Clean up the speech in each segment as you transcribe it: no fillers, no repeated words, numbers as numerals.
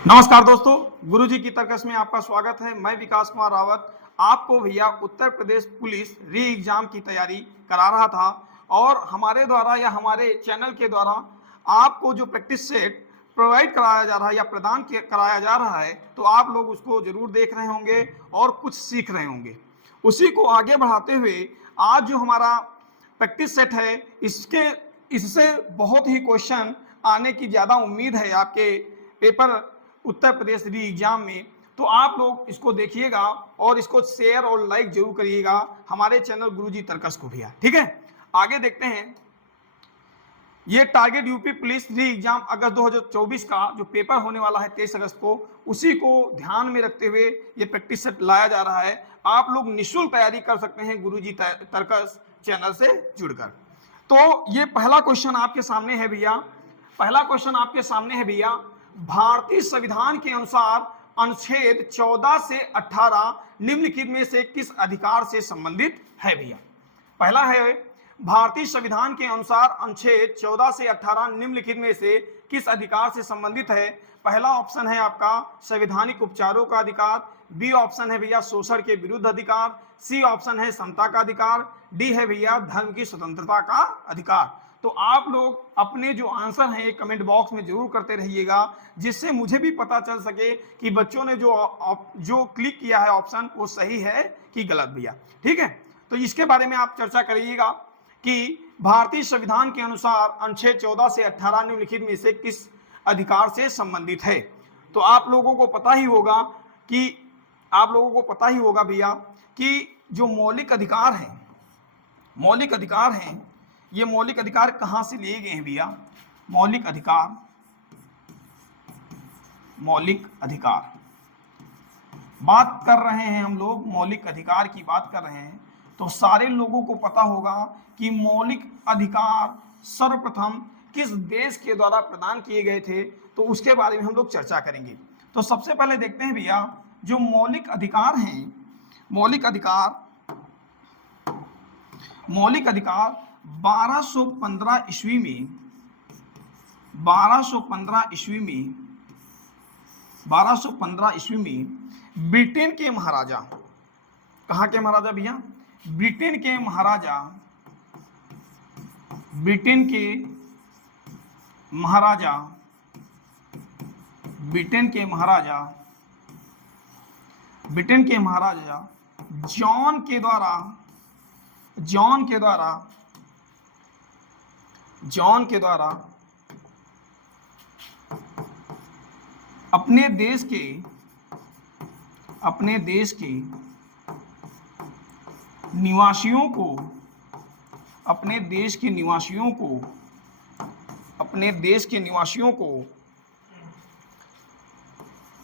नमस्कार दोस्तों, गुरुजी की तर्कस में आपका स्वागत है। मैं विकास कुमार रावत आपको भैया Uttar Pradesh police re exam की तैयारी करा रहा था और हमारे द्वारा या हमारे चैनल के द्वारा आपको जो प्रैक्टिस सेट प्रोवाइड कराया जा रहा है या कराया जा रहा है, तो आप लोग उसको जरूर देख रहे होंगे और कुछ सीख रहे होंगे। उसी को आगे बढ़ाते हुए आज जो हमारा प्रैक्टिस सेट है, इससे बहुत ही क्वेश्चन आने की ज़्यादा उम्मीद है आपके पेपर उत्तर प्रदेश री एग्जाम में। तो आप लोग इसको देखिएगा और इसको शेयर और लाइक जरूर करिएगा हमारे चैनल गुरुजी तर्कस को भैया। ठीक है, आगे देखते हैं। ये target UP police re exam अगस्त 2024 का जो पेपर होने वाला है 23 अगस्त को, उसी को ध्यान में रखते हुए ये प्रैक्टिस सेट लाया जा रहा है। आप लोग निःशुल्क तैयारी कर सकते हैं गुरुजी तर्कस चैनल से जुड़कर। तो ये पहला क्वेश्चन आपके सामने है भैया। पहला क्वेश्चन आपके सामने है भैया, भारतीय संविधान के अनुसार अनुच्छेद 14 से 18 निम्नलिखित में से किस अधिकार से संबंधित है भैया। पहला है, भारतीय संविधान के अनुसार अनुच्छेद 14 से 18 निम्नलिखित में से किस अधिकार से संबंधित है। पहला ऑप्शन है आपका संवैधानिक उपचारों का अधिकार, बी ऑप्शन है भैया शोषण के विरुद्ध अधिकार, सी ऑप्शन है समता का अधिकार, डी है भैया धर्म की स्वतंत्रता का अधिकार। तो आप लोग अपने जो आंसर हैं कमेंट बॉक्स में जरूर करते रहिएगा, जिससे मुझे भी पता चल सके कि बच्चों ने जो क्लिक किया है ऑप्शन वो सही है कि गलत भैया। ठीक है, तो इसके बारे में आप चर्चा करिएगा कि भारतीय संविधान के अनुसार अनुच्छेद 14 से 18 निम्नलिखित में से किस अधिकार से संबंधित है। तो आप लोगों को पता ही होगा भैया कि जो मौलिक अधिकार हैं, ये मौलिक अधिकार कहां से लिए गए हैं भैया। मौलिक अधिकार बात कर रहे हैं हम लोग, मौलिक अधिकार की बात कर रहे हैं। तो सारे लोगों को पता होगा कि मौलिक अधिकार सर्वप्रथम किस देश के द्वारा प्रदान किए गए थे, तो उसके बारे में हम लोग चर्चा करेंगे। तो सबसे पहले देखते हैं भैया, जो मौलिक अधिकार हैं, मौलिक अधिकार 1215 ईस्वी में ब्रिटेन के महाराजा, कहाँ के महाराजा भैया, ब्रिटेन के महाराजा जॉन के द्वारा अपने देश के निवासियों को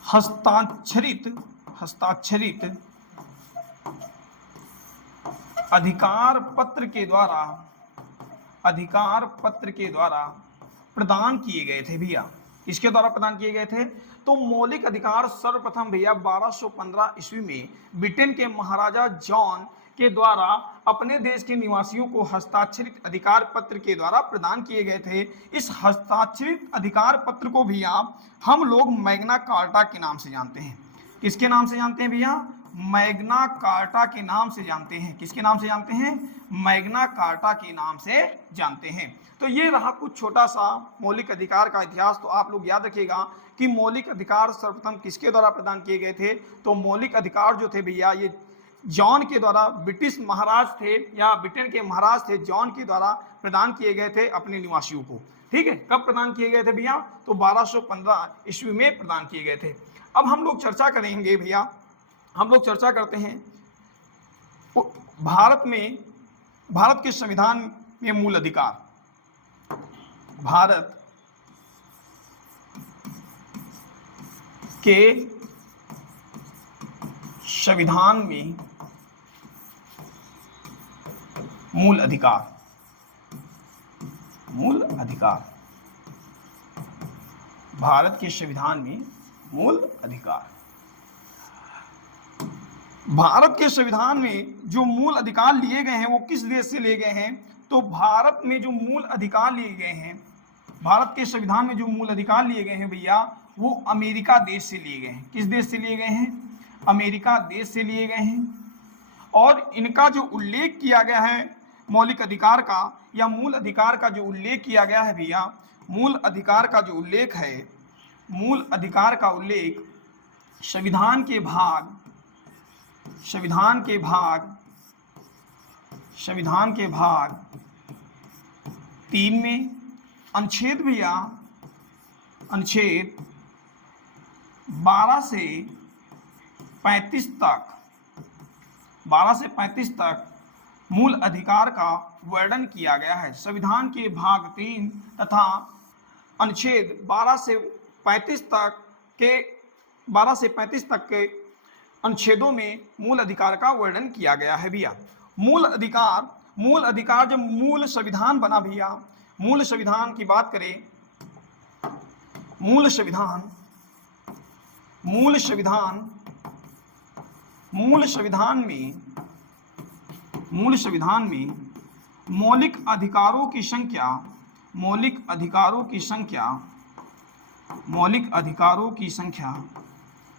हस्ताक्षरित अधिकार पत्र के द्वारा प्रदान किए गए थे भैया। इसके द्वारा प्रदान किए गए थे। तो मौलिक अधिकार सर्वप्रथम भैया 1215 ईस्वी में ब्रिटेन के महाराजा जॉन के द्वारा अपने देश के निवासियों को हस्ताक्षरित अधिकार पत्र के द्वारा प्रदान किए गए थे। इस हस्ताक्षरित अधिकार पत्र को भैया हम लोग मैग्ना कार्टा के नाम से जानते हैं। किसके नाम से जानते हैं भैया, मैग्ना कार्टा के नाम से जानते हैं। किसके नाम से जानते हैं, मैग्ना कार्टा के नाम से जानते हैं। तो ये रहा कुछ छोटा सा मौलिक अधिकार का इतिहास। तो आप लोग याद रखिएगा कि मौलिक अधिकार सर्वप्रथम किसके द्वारा प्रदान किए गए थे। तो मौलिक अधिकार जो थे भैया, ये जॉन के द्वारा, ब्रिटिश महाराज थे या ब्रिटेन के महाराज थे, जॉन के द्वारा प्रदान किए गए थे अपने निवासियों को। ठीक है, कब प्रदान किए गए थे भैया, तो 1215 ईस्वी में प्रदान किए गए थे। अब हम लोग चर्चा करेंगे भैया, हम लोग चर्चा करते हैं भारत के संविधान में मूल अधिकार। भारत के संविधान में मूल अधिकार, भारत के संविधान में मूल अधिकार। भारत के संविधान में जो मूल अधिकार लिए गए हैं वो किस देश से लिए गए हैं। तो भारत में जो मूल अधिकार लिए गए हैं, भारत के संविधान में जो मूल अधिकार लिए गए हैं भैया, वो अमेरिका देश से लिए गए हैं। किस देश से लिए गए हैं? अमेरिका देश से लिए गए हैं। और इनका जो उल्लेख किया गया है मौलिक अधिकार का या मूल अधिकार का जो उल्लेख किया गया है भैया, मूल अधिकार का जो उल्लेख है, मूल अधिकार का उल्लेख संविधान के भाग 3 में अनुच्छेद भैया अनुच्छेद 12 से 35 तक मूल अधिकार का वर्णन किया गया है। संविधान के भाग 3 तथा अनुच्छेद 12 से 35 तक के अनुच्छेदों में मूल अधिकार का वर्णन किया गया है भैया। मूल अधिकार जब मूल संविधान बना भैया, मूल संविधान की बात करें, मूल संविधान में मौलिक अधिकारों की संख्या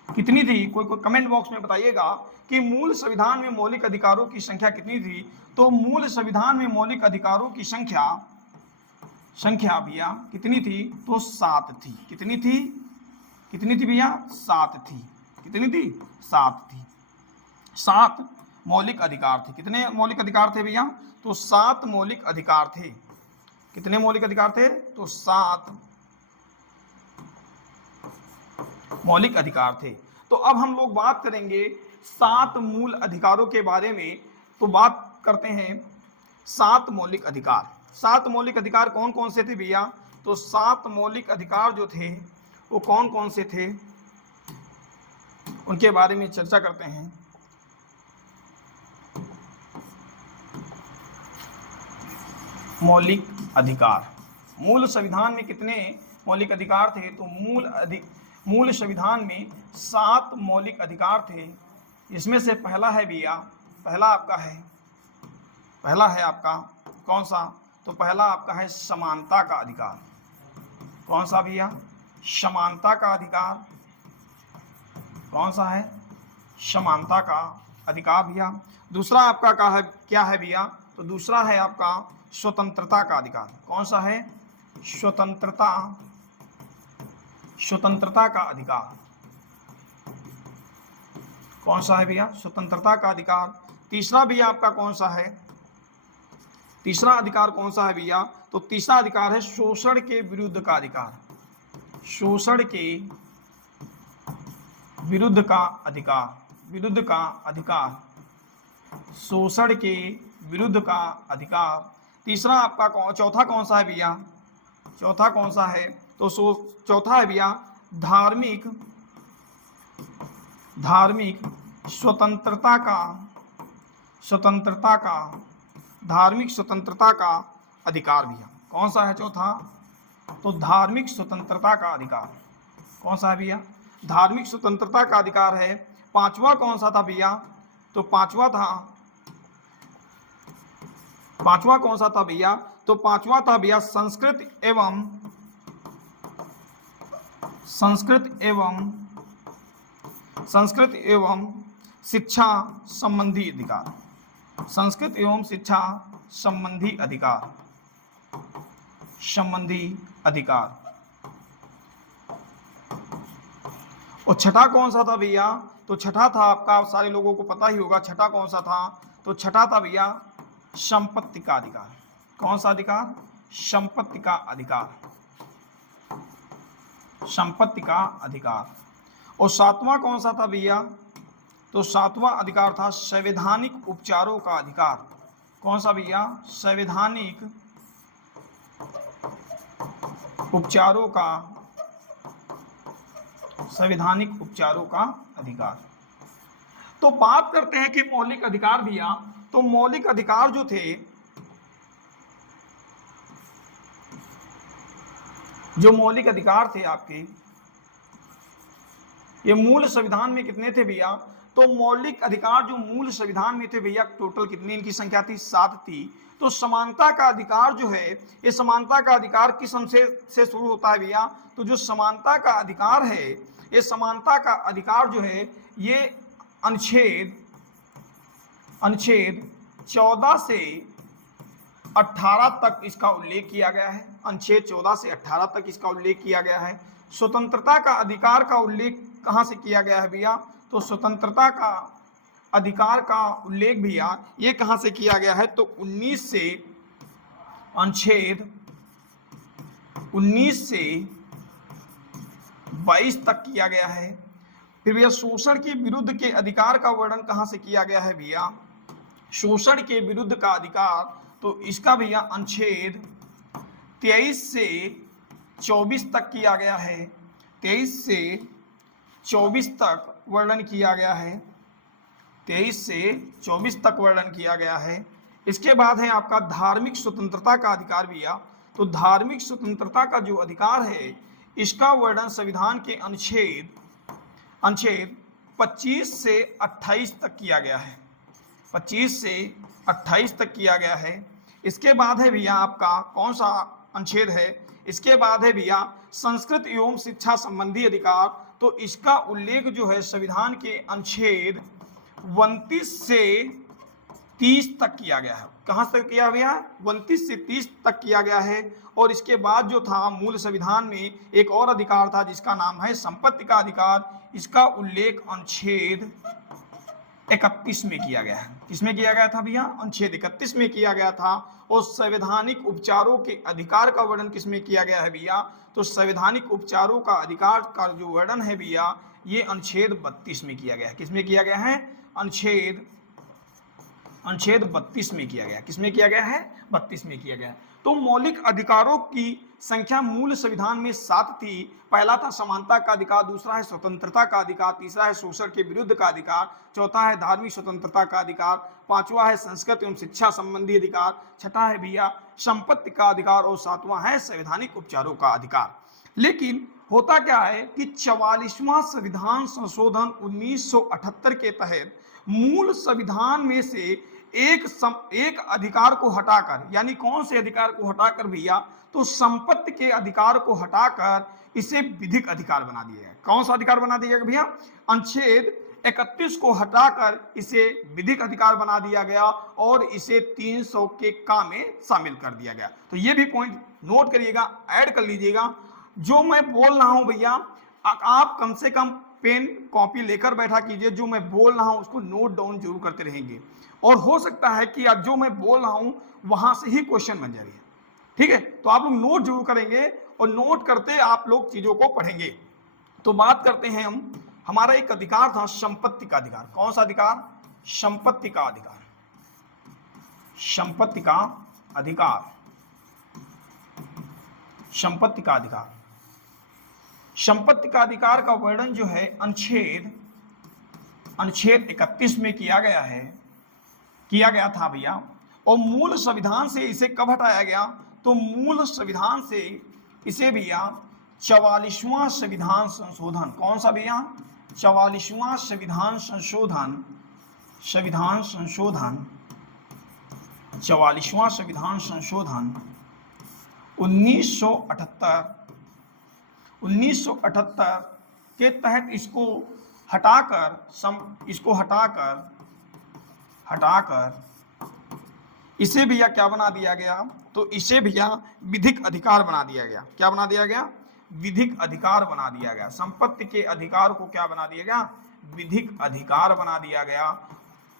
कितनी थी? कोई कमेंट बॉक्स में बताइएगा कि मूल संविधान में मौलिक अधिकारों की संख्या कितनी थी। तो मूल संविधान में मौलिक अधिकारों की संख्या भैया कितनी थी? तो 7 थी। कितनी थी भैया? 7 थी। कितनी थी? 7 थी। 7 मौलिक अधिकार थे। कितने मौलिक अधिकार थे भैया? तो 7 मौलिक अधिकार थे। कितने मौलिक अधिकार थे? तो 7 मौलिक अधिकार थे। तो अब हम लोग बात करेंगे 7 मूल अधिकारों के बारे में। तो बात करते हैं 7 मौलिक अधिकार। 7 मौलिक अधिकार कौन कौन से थे भैया? तो 7 मौलिक अधिकार जो थे वो कौन कौन से थे, उनके बारे में चर्चा करते हैं। मौलिक अधिकार, मूल संविधान में कितने मौलिक अधिकार थे? तो मूल संविधान में 7 मौलिक अधिकार थे। इसमें से पहला है भैया, पहला है आपका कौन सा? तो पहला आपका है समानता का अधिकार। कौन सा भैया? समानता का अधिकार। कौन सा है? समानता का अधिकार भैया। दूसरा आपका क्या है भैया? तो दूसरा है आपका स्वतंत्रता का अधिकार। कौन सा है? स्वतंत्रता का अधिकार। कौन सा है भैया? स्वतंत्रता का अधिकार। तीसरा भैया आपका कौन सा है? तीसरा अधिकार कौन सा है भैया? तो तीसरा अधिकार है शोषण के विरुद्ध का अधिकार। शोषण के विरुद्ध का अधिकार। शोषण के विरुद्ध का अधिकार। तीसरा आपका चौथा कौन सा है भैया? चौथा कौन सा है? तो चौथा है भैया धार्मिक स्वतंत्रता का अधिकार भैया। कौन सा है चौथा? तो धार्मिक स्वतंत्रता का अधिकार। कौन सा है भैया? धार्मिक स्वतंत्रता का अधिकार है। पांचवा कौन सा था भैया? तो पांचवा कौन सा था भैया? तो पांचवा था भैया संस्कृत एवं शिक्षा संबंधी अधिकार। संस्कृत एवं शिक्षा संबंधी अधिकार। और छठा कौन सा था भैया? तो छठा था आपका, सारे लोगों को पता ही होगा छठा कौन सा था। तो छठा था भैया संपत्ति का अधिकार। कौन सा अधिकार? संपत्ति का अधिकार। और सातवां कौन सा था भैया? तो सातवां अधिकार था संवैधानिक उपचारों का अधिकार। कौन सा भैया? संवैधानिक उपचारों का अधिकार। तो बात करते हैं कि मौलिक अधिकार भैया, तो मौलिक अधिकार जो थे, जो मौलिक अधिकार थे आपके, ये मूल संविधान में कितने थे भैया? तो मौलिक अधिकार जो मूल संविधान में थे भैया, टोटल कितनी इनकी संख्या थी? 7 थी। तो समानता का अधिकार जो है, ये समानता का अधिकार किस अनुच्छेद से शुरू होता है भैया? तो जो समानता का अधिकार है, ये समानता का अधिकार जो है ये अनुच्छेद 14 से 18 तक इसका उल्लेख किया गया है। अनुच्छेद 14 से 18 तक इसका उल्लेख किया गया है। स्वतंत्रता का अधिकार का उल्लेख कहाँ से किया गया है भैया? तो स्वतंत्रता का अधिकार का उल्लेख भैया ये कहाँ से किया गया है? तो 19 से अनुच्छेद 19 से 22 तक किया गया है। फिर भैया शोषण के विरुद्ध के अधिकार का वर्णन कहाँ से किया गया है भैया? शोषण के विरुद्ध का अधिकार, तो इसका भैया अनुच्छेद 23 से 24 तक किया गया है। 23 से 24 तक वर्णन किया गया है। 23 से 24 तक वर्णन किया गया है। इसके बाद है आपका धार्मिक स्वतंत्रता का अधिकार भैया। तो धार्मिक स्वतंत्रता का जो अधिकार है, इसका वर्णन संविधान के अनुच्छेद 25 से 28 तक किया गया है। 25 से 28 तक किया गया है। इसके बाद है भैया आपका कौन सा अनुच्छेद है? इसके बाद है भैया संस्कृत एवं शिक्षा संबंधी अधिकार। तो इसका उल्लेख जो है संविधान के अनुच्छेद 29 से 30 तक किया गया है। कहाँ तक किया भैया? 29 से 30 तक किया गया है। और इसके बाद जो था मूल संविधान में एक और अधिकार था जिसका नाम है संपत्ति का अधिकार। इसका उल्लेख अनुच्छेद 31 में किया गया है। किसमें किया गया था भैया? अनुच्छेद 31 में किया गया था। और संवैधानिक उपचारों के अधिकार का वर्णन किसमें किया गया है भैया? तो संवैधानिक उपचारों का अधिकार का जो वर्णन है भैया ये अनुच्छेद 32 में किया गया है। किसमें किया गया है? अनुच्छेद 32 में किया गया। किसमें किया गया है? 32 में किया गया। तो मौलिक अधिकारों की संख्या मूल संविधान में 7 थी। पहला था समानता का अधिकार, दूसरा है स्वतंत्रता का अधिकार, तीसरा है शोषण के विरुद्ध का अधिकार, चौथा है धार्मिक स्वतंत्रता का अधिकार, पांचवा है संस्कृत एवं शिक्षा संबंधी अधिकार, छठा है भैया संपत्ति का अधिकार और सातवां है संवैधानिक उपचारों का अधिकार। लेकिन होता क्या है कि 44वां संविधान संशोधन 1978 के तहत मूल संविधान में से एक अधिकार को हटाकर, यानी कौन से अधिकार को हटाकर भैया? तो संपत्ति के अधिकार को हटाकर इसे विधिक अधिकार बना दिया गया। कौन सा अधिकार बना दिया गया भैया? अनुच्छेद 31 को हटाकर इसे विधिक अधिकार बना दिया गया और इसे 300 के काम में शामिल कर दिया गया। तो ये भी पॉइंट नोट करिएगा, ऐड कर लीजिएगा। जो मैं बोल रहा हूं भैया आप कम से कम पेन कॉपी लेकर बैठा कीजिए। जो मैं बोल रहा हूं उसको नोट डाउन जरूर करते रहेंगे और हो सकता है कि आज जो मैं बोल रहा हूं वहां से ही क्वेश्चन बन जाए। ठीक है, तो आप लोग नोट जरूर करेंगे और नोट करते आप लोग चीजों को पढ़ेंगे। तो बात करते हैं हम, हमारा एक अधिकार था संपत्ति का अधिकार। कौन सा अधिकार? संपत्ति का अधिकार। संपत्ति का अधिकार, संपत्ति का अधिकार। संपत्ति का अधिकार का वर्णन जो है अनुच्छेद 31 में किया गया था भैया। और मूल संविधान से इसे कब हटाया गया? तो मूल संविधान से इसे भैया 44वां संविधान संशोधन, कौन सा भैया? 44वां संविधान संशोधन, 44वां संविधान संशोधन 1978 के तहत इसको हटाकर इसे भैया क्या बना दिया गया? तो इसे भैया विधिक अधिकार बना दिया गया। क्या बना दिया गया? विधिक अधिकार बना दिया गया। संपत्ति के अधिकार को क्या बना दिया गया? विधिक अधिकार बना दिया गया।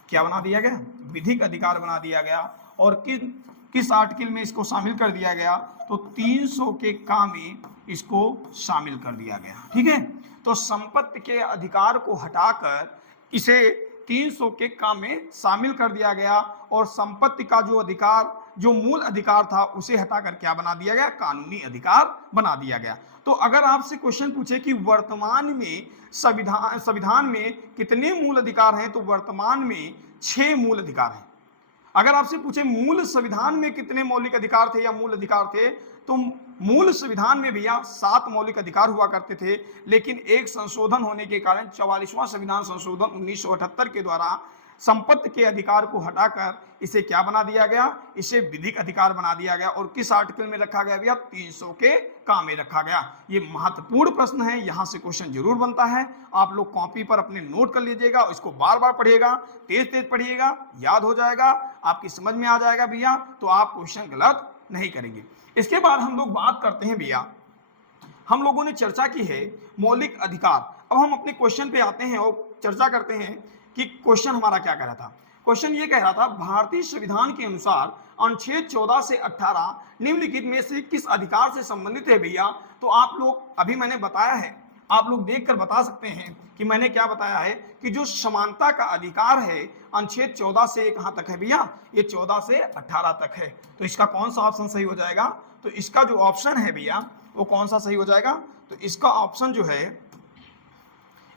क्या बना दिया गया? विधिक अधिकार बना दिया गया। और किस आर्टिकल में इसको शामिल कर दिया गया? तो 300 के काम में इसको शामिल कर दिया गया। ठीक है, तो संपत्ति के अधिकार को हटाकर इसे 300 के काम में शामिल कर दिया गया और संपत्ति का जो अधिकार, जो मूल अधिकार था उसे हटाकर क्या बना दिया गया? कानूनी अधिकार बना दिया गया। तो अगर आपसे क्वेश्चन पूछे कि वर्तमान में संविधान में कितने मूल अधिकार हैं, तो वर्तमान में 6 मूल अधिकार हैं। अगर आपसे पूछे मूल संविधान में कितने मौलिक अधिकार थे या मूल अधिकार थे, तो मूल संविधान में भैया 7 मौलिक अधिकार हुआ करते थे, लेकिन एक संशोधन होने के कारण 44वां संविधान संशोधन 1978 के द्वारा संपत्ति के अधिकार को हटाकर इसे क्या बना दिया गया, इसे विधिक अधिकार बना दिया गया। और किस आर्टिकल में रखा गया भैया, 300 के का में रखा गया। ये महत्वपूर्ण प्रश्न है, यहां से क्वेश्चन जरूर बनता है। आप लोग कॉपी पर अपने नोट कर लीजिएगा, इसको बार बार पढ़िएगा, तेज तेज पढ़िएगा, याद हो जाएगा, आपकी समझ में आ जाएगा भैया, तो आप क्वेश्चन गलत नहीं करेंगे। इसके बाद हम लोग बात करते हैं भैया, हम लोगों ने चर्चा की है मौलिक अधिकार। अब हम अपने क्वेश्चन पे आते हैं और चर्चा करते हैं कि क्वेश्चन हमारा क्या कह रहा था। क्वेश्चन ये कह रहा था, भारतीय संविधान के अनुसार अनुच्छेद 14 से 18 निम्नलिखित में से किस अधिकार से संबंधित है भैया। तो आप लोग, अभी मैंने बताया है, आप लोग देखकर बता सकते हैं कि मैंने क्या बताया है कि जो समानता का अधिकार है अनुच्छेद 14 से कहां तक है भैया, ये 14 से 18 तक है। तो इसका कौन सा ऑप्शन सही हो जाएगा, तो इसका जो ऑप्शन है भैया वो कौन सा सही हो जाएगा, तो इसका ऑप्शन जो है,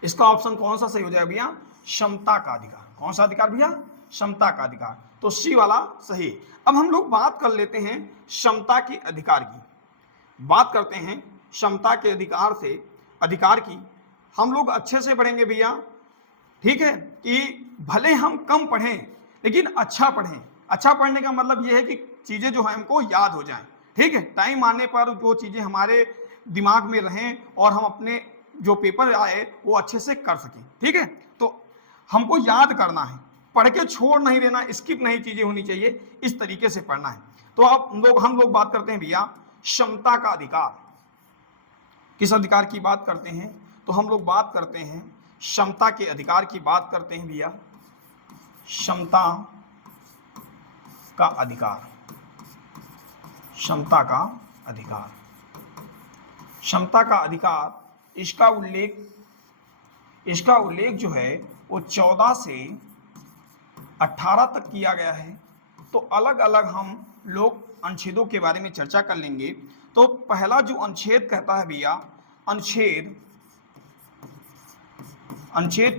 इसका ऑप्शन कौन सा सही हो जाएगा भैया, क्षमता का अधिकार। कौन सा अधिकार भैया, क्षमता का अधिकार, तो सी वाला सही। अब हम लोग बात कर लेते हैं क्षमता के अधिकार की, बात करते हैं क्षमता के अधिकार की। हम लोग अच्छे से पढ़ेंगे भैया, ठीक है, कि भले हम कम पढ़ें लेकिन अच्छा पढ़ें। अच्छा पढ़ने का मतलब यह है कि चीजें जो है हमको याद हो जाएं, ठीक है, टाइम आने पर जो चीजें हमारे दिमाग में रहें और हम अपने जो पेपर आए वो अच्छे से कर सकें, ठीक है। तो हमको याद करना है, पढ़ के छोड़ नहीं देना, स्किप नहीं चीजें होनी चाहिए, इस तरीके से पढ़ना है। तो अब हम लोग बात करते हैं भैया क्षमता का अधिकार। किस अधिकार की बात करते हैं, तो हम लोग बात करते हैं क्षमता के अधिकार की बात करते हैं भैया, क्षमता का अधिकार। क्षमता का अधिकार, क्षमता का अधिकार, इसका उल्लेख जो है वो 14 से 18 तक किया गया है। तो अलग अलग हम लोग अनुच्छेदों के बारे में चर्चा कर लेंगे। तो पहला जो अनुच्छेद कहता है भैया, अनुच्छेद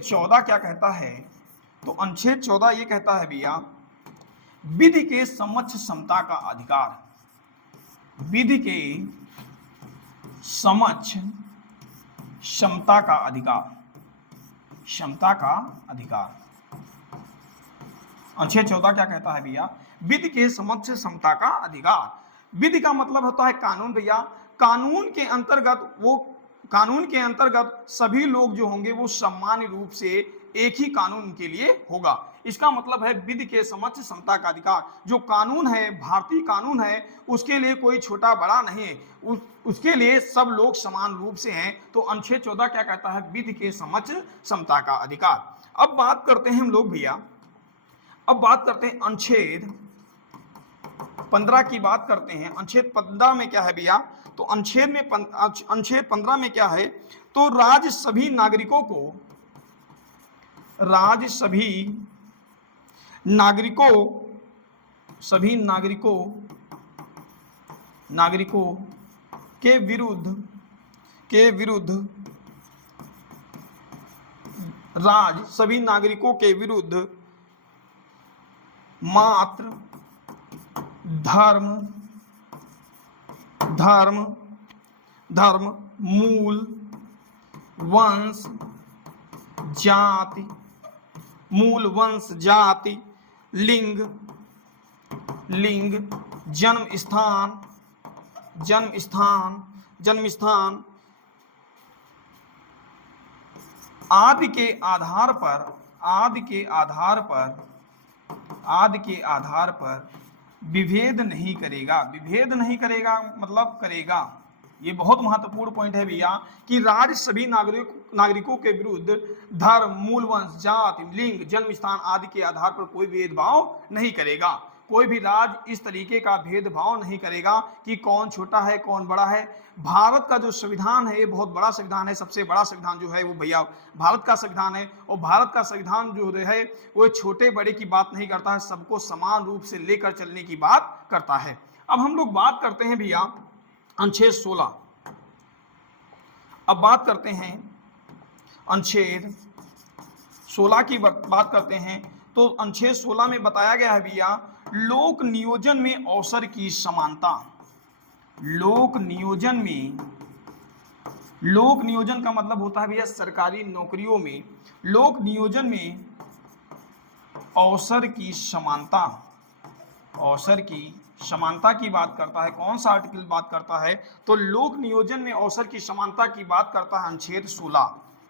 14 क्या कहता है, तो अनुच्छेद 14 ये कहता है भैया, विधि के समक्ष समता का अधिकार। विधि के समक्ष क्षमता का अधिकार, क्षमता का अधिकार। अनुच्छेद 14 क्या कहता है भैया, विधि के समक्ष क्षमता का अधिकार। विधि का मतलब होता है कानून भैया। कानून के अंतर्गत सभी लोग जो होंगे वो सामान्य रूप से एक ही कानून के लिए होगा। इसका मतलब है विधि के समक्ष समता का अधिकार। जो कानून है, भारतीय कानून है, उसके लिए कोई छोटा बड़ा नहीं है, उसके लिए सब लोग समान रूप से हैं। तो अनुच्छेद 14 क्या कहता है, विधि के समक्ष समता का अधिकार। अब बात करते हैं हम लोग भैया, अब बात करते हैं अनुच्छेद 15 की बात करते हैं। अनुच्छेद 15 में क्या है भैया, तो अनुच्छेद 15 में क्या है, तो राज्य सभी नागरिकों के विरुद्ध राज्य सभी नागरिकों के विरुद्ध मात्र धर्म, मूल, वंश, जाति, लिंग, जन्म स्थान आदि के आधार पर विभेद नहीं करेगा। विभेद नहीं करेगा मतलब करेगा। ये बहुत महत्वपूर्ण पॉइंट है भैया कि राज्य सभी नागरिकों के विरुद्ध धर्म, मूल, वंश, जाति, लिंग, जन्म स्थान आदि के आधार पर कोई भेदभाव नहीं करेगा। कोई भी राज्य इस तरीके का भेदभाव नहीं करेगा कि कौन छोटा है कौन बड़ा है। भारत का जो संविधान है ये बहुत बड़ा संविधान है, सबसे बड़ा संविधान जो है वो भैया भारत का संविधान है। और भारत का संविधान जो है वो छोटे बड़े की बात नहीं करता है, सबको समान रूप से लेकर चलने की बात करता है। अब हम लोग बात करते हैं भैया अनुच्छेद 16। अब बात करते हैं अनुच्छेद 16 की बात करते हैं। तो अनुच्छेद 16 में बताया गया है भैया लोक नियोजन में अवसर की समानता। लोक नियोजन में, लोक नियोजन का मतलब होता है भैया सरकारी नौकरियों में, लोक नियोजन में अवसर की समानता, अवसर की समानता की बात करता है। कौन सा आर्टिकल बात करता है? तो लोक नियोजन में अवसर की समानता की बात करता है अनुच्छेद 16।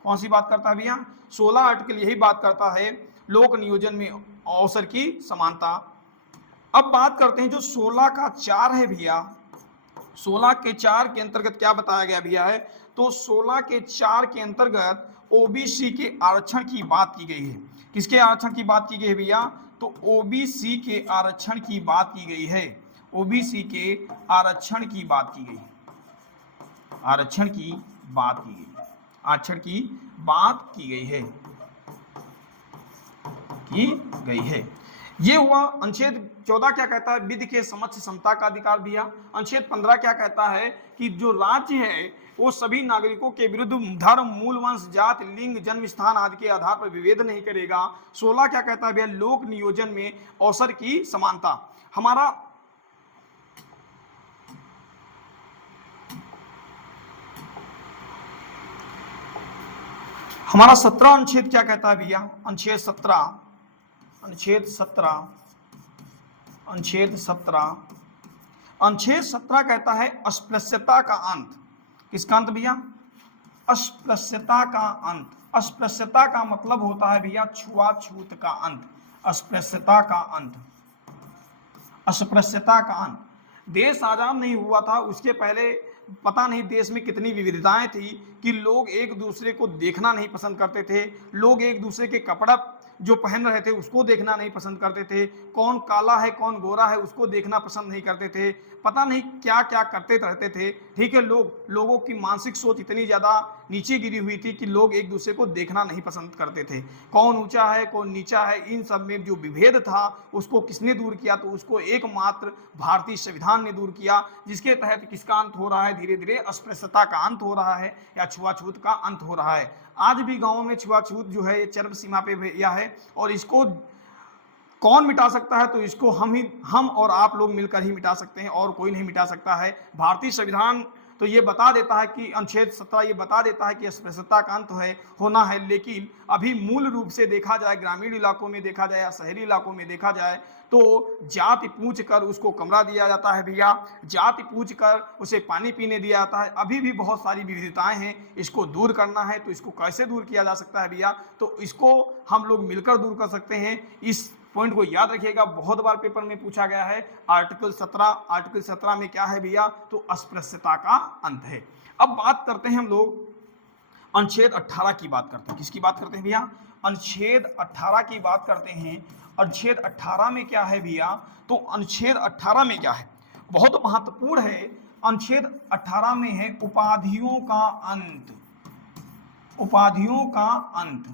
कौन सी बात करता है भैया? 16 आर्टिकल यही बात करता है लोक नियोजन में अवसर की समानता। अब बात करते हैं जो 16 का 4 है भैया, 16 के 4 के अंतर्गत क्या बताया गया भैया है? तो 16 के 4 के अंतर्गत ओबीसी के आरक्षण की बात की गई है। किसके आरक्षण की बात की गई है भैया? तो ओबीसी के आरक्षण की बात की गई है, ओबीसी के आरक्षण की बात की गई, आरक्षण की बात की गई, आरक्षण की बात की गई है, की गई है। ये हुआ अनुच्छेद 14 क्या कहता है? विधि के समक्ष समता का अधिकार दिया। अनुच्छेद 15 क्या कहता है? कि जो राज्य है वो सभी नागरिकों के विरुद्ध धर्म, मूल, वंश, जाति, लिंग, जन्म स्थान आदि के आधार पर विभेद नहीं करेगा। 16 क्या कहता है भैया? लोक नियोजन में अवसर की समानता। हमारा 17 अनुच्छेद क्या कहता है भैया? अनुच्छेद 17, अनुच्छेद 17, अनुच्छेद 17, अनुच्छेद 17 कहता है अस्पृश्यता का अंत। किसका अंत भैया? अस्पृश्यता का अंत। अस्पृश्यता का मतलब होता है भैया छुआछूत का अंत, अस्पृश्यता का अंत, अस्पृश्यता का अंत। देश आजाद नहीं हुआ था उसके पहले पता नहीं देश में कितनी विविधताएं थी कि लोग एक दूसरे को देखना नहीं पसंद करते थे, लोग एक दूसरे के कपड़ा जो पहन रहे थे उसको देखना नहीं पसंद करते थे, कौन काला है कौन गोरा है उसको देखना पसंद नहीं करते थे, पता नहीं क्या क्या करते रहते थे। ठीक है, लोगों की मानसिक सोच इतनी ज़्यादा नीचे गिरी हुई थी कि लोग एक दूसरे को देखना नहीं पसंद करते थे। कौन ऊंचा है कौन नीचा है, इन सब में जो विभेद था उसको किसने दूर किया? तो उसको एकमात्र भारतीय संविधान ने दूर किया, जिसके तहत किसका अंत हो रहा है? धीरे धीरे अस्पृश्यता का अंत हो रहा है या छुआछूत का अंत हो रहा है। आज भी गाँव में छुआछूत जो है ये चरम सीमा पे भैया है, और इसको कौन मिटा सकता है? तो इसको हम और आप लोग मिलकर ही मिटा सकते हैं, और कोई नहीं मिटा सकता है। भारतीय संविधान तो ये बता देता है कि अनुच्छेद 17 ये बता देता है कि अस्पृश्यता का अंत है होना है, लेकिन अभी मूल रूप से देखा जाए, ग्रामीण इलाकों में देखा जाए या शहरी इलाकों में देखा जाए तो जाति पूछ कर उसको कमरा दिया जाता है भैया, जाति पूछ कर उसे पानी पीने दिया जाता है। अभी भी बहुत सारी विविधताएं हैं, इसको दूर करना है तो इसको कैसे दूर किया जा सकता है भैया? तो इसको हम लोग मिलकर दूर कर सकते हैं। इस पॉइंट को याद रखिएगा, बहुत बार पेपर में पूछा गया है। आर्टिकल 17, आर्टिकल 17 में क्या है भैया? तो अस्पृश्यता का अंत है। अब बात करते हैं हम लोग अनुच्छेद 18 की बात करते हैं। किसकी बात करते हैं भैया? अनुच्छेद 18 की बात करते हैं। अनुच्छेद 18 में क्या है भैया? तो अनुच्छेद 18 में क्या है? बहुत महत्वपूर्ण है। अनुच्छेद 18 में है उपाधियों का अंत, उपाधियों का अंत।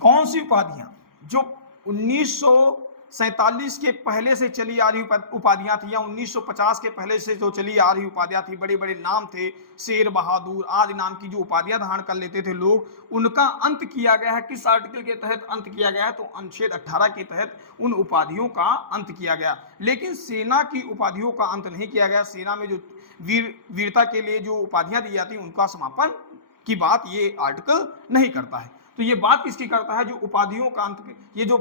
कौन सी उपाधियां? जो 1947 के पहले से चली आ रही उपाधियां थी, या 1950 के पहले से जो चली आ रही उपाधियां थी, बड़े बड़े नाम थे, शेर बहादुर आदि नाम की जो उपाधियां धारण कर लेते थे लोग, उनका अंत किया गया है। किस आर्टिकल के तहत अंत किया गया है? तो अनुच्छेद 18 के तहत उन उपाधियों का अंत किया गया। लेकिन सेना की उपाधियों का अंत नहीं किया गया। सेना में जो वीरता के लिए जो उपाधियां दी जाती उनका समापन की बात ये आर्टिकल नहीं करता है। तो ये बात किसकी करता है? जो उपाधियों का अंत, ये जो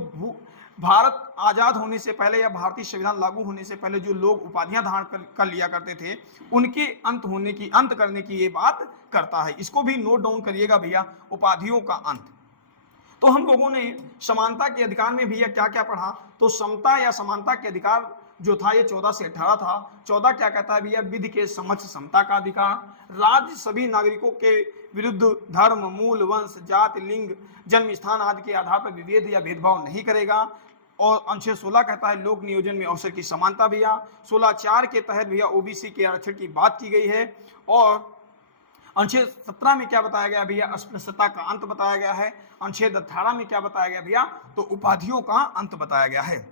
भारत आजाद होने से पहले या भारतीय संविधान लागू होने से पहले जो लोग उपाधियां धारण कर लिया करते थे, उनके अंत करने की ये बात करता है। इसको भी नोट डाउन करिएगा भैया, उपाधियों का अंत। तो हम लोगों ने समानता के अधिकार में भैया क्या क्या पढ़ा? तो समता या समानता के अधिकार जो था ये 14 से 18 था। 14 क्या कहता है भैया? विधि के समक्ष समता का अधिकार। राज्य सभी नागरिकों के विरुद्ध धर्म, मूल, वंश, जाति, लिंग, जन्म स्थान आदि के आधार पर विभेद या भेदभाव नहीं करेगा। और अनुच्छेद 16 कहता है लोक नियोजन में अवसर की समानता भैया। 16(4) के तहत भैया ओबीसी के आरक्षण की बात की गई है। और अनुच्छेद 17 में क्या बताया गया भैया? अस्पृश्यता का अंत बताया गया है। अनुच्छेद 18 में क्या बताया गया भैया? तो उपाधियों का अंत बताया गया है।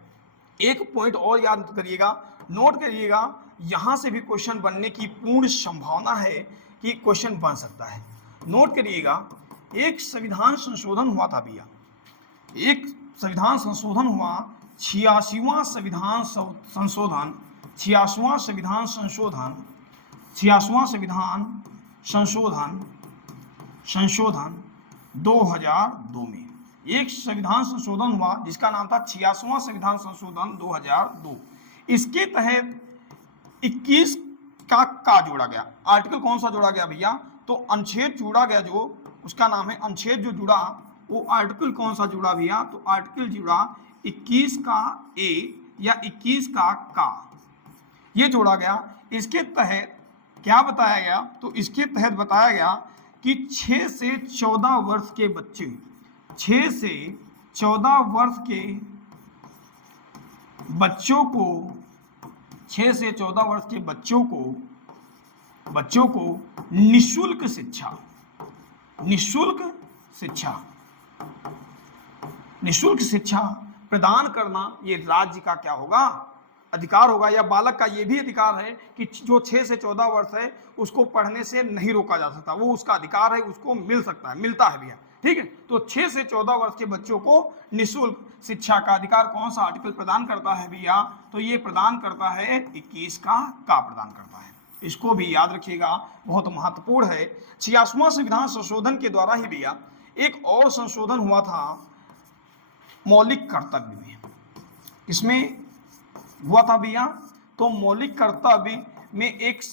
एक पॉइंट और याद करिएगा, नोट करिएगा, यहां से भी क्वेश्चन बनने की पूर्ण संभावना है कि क्वेश्चन बन सकता है। नोट करिएगा, एक संविधान संशोधन हुआ था भैया, एक संविधान संशोधन हुआ, 86वां संविधान संशोधन छियासवां संविधान संशोधन, 86वां संशोधन 2002 में एक संविधान संशोधन हुआ जिसका नाम था 86वां संविधान संशोधन 2002। इसके तहत 21 का जोड़ा गया। आर्टिकल कौन सा जोड़ा गया भैया? तो अनुच्छेद जोड़ा गया, जो उसका नाम है अनुच्छेद जो जुड़ा, वो आर्टिकल कौन सा जुड़ा भैया? तो आर्टिकल जुड़ा 21 का ए या 21 का ये जोड़ा गया। इसके तहत क्या बताया गया? तो इसके तहत बताया गया कि 6 से 14 वर्ष के बच्चे, 6 से 14 वर्ष के बच्चों को, 6 से 14 वर्ष के बच्चों को निःशुल्क शिक्षा प्रदान करना ये राज्य का क्या होगा? अधिकार होगा, या बालक का ये भी अधिकार है कि जो 6 से 14 वर्ष है उसको पढ़ने से नहीं रोका जा सकता, वो उसका अधिकार है, उसको मिल सकता है, मिलता है भैया। ठीक है, तो 6 से 14 वर्ष के बच्चों को निःशुल्क शिक्षा का अधिकार कौन सा आर्टिकल प्रदान करता है भैया? तो ये प्रदान करता है 21 का प्रदान करता है। इसको भी याद रखिएगा, बहुत महत्वपूर्ण है। 86वां संविधान संशोधन के द्वारा ही भैया एक और संशोधन हुआ था मौलिक कर्तव्य में। इसमें हुआ था भैया, तो मौलिक कर्तव्य में एक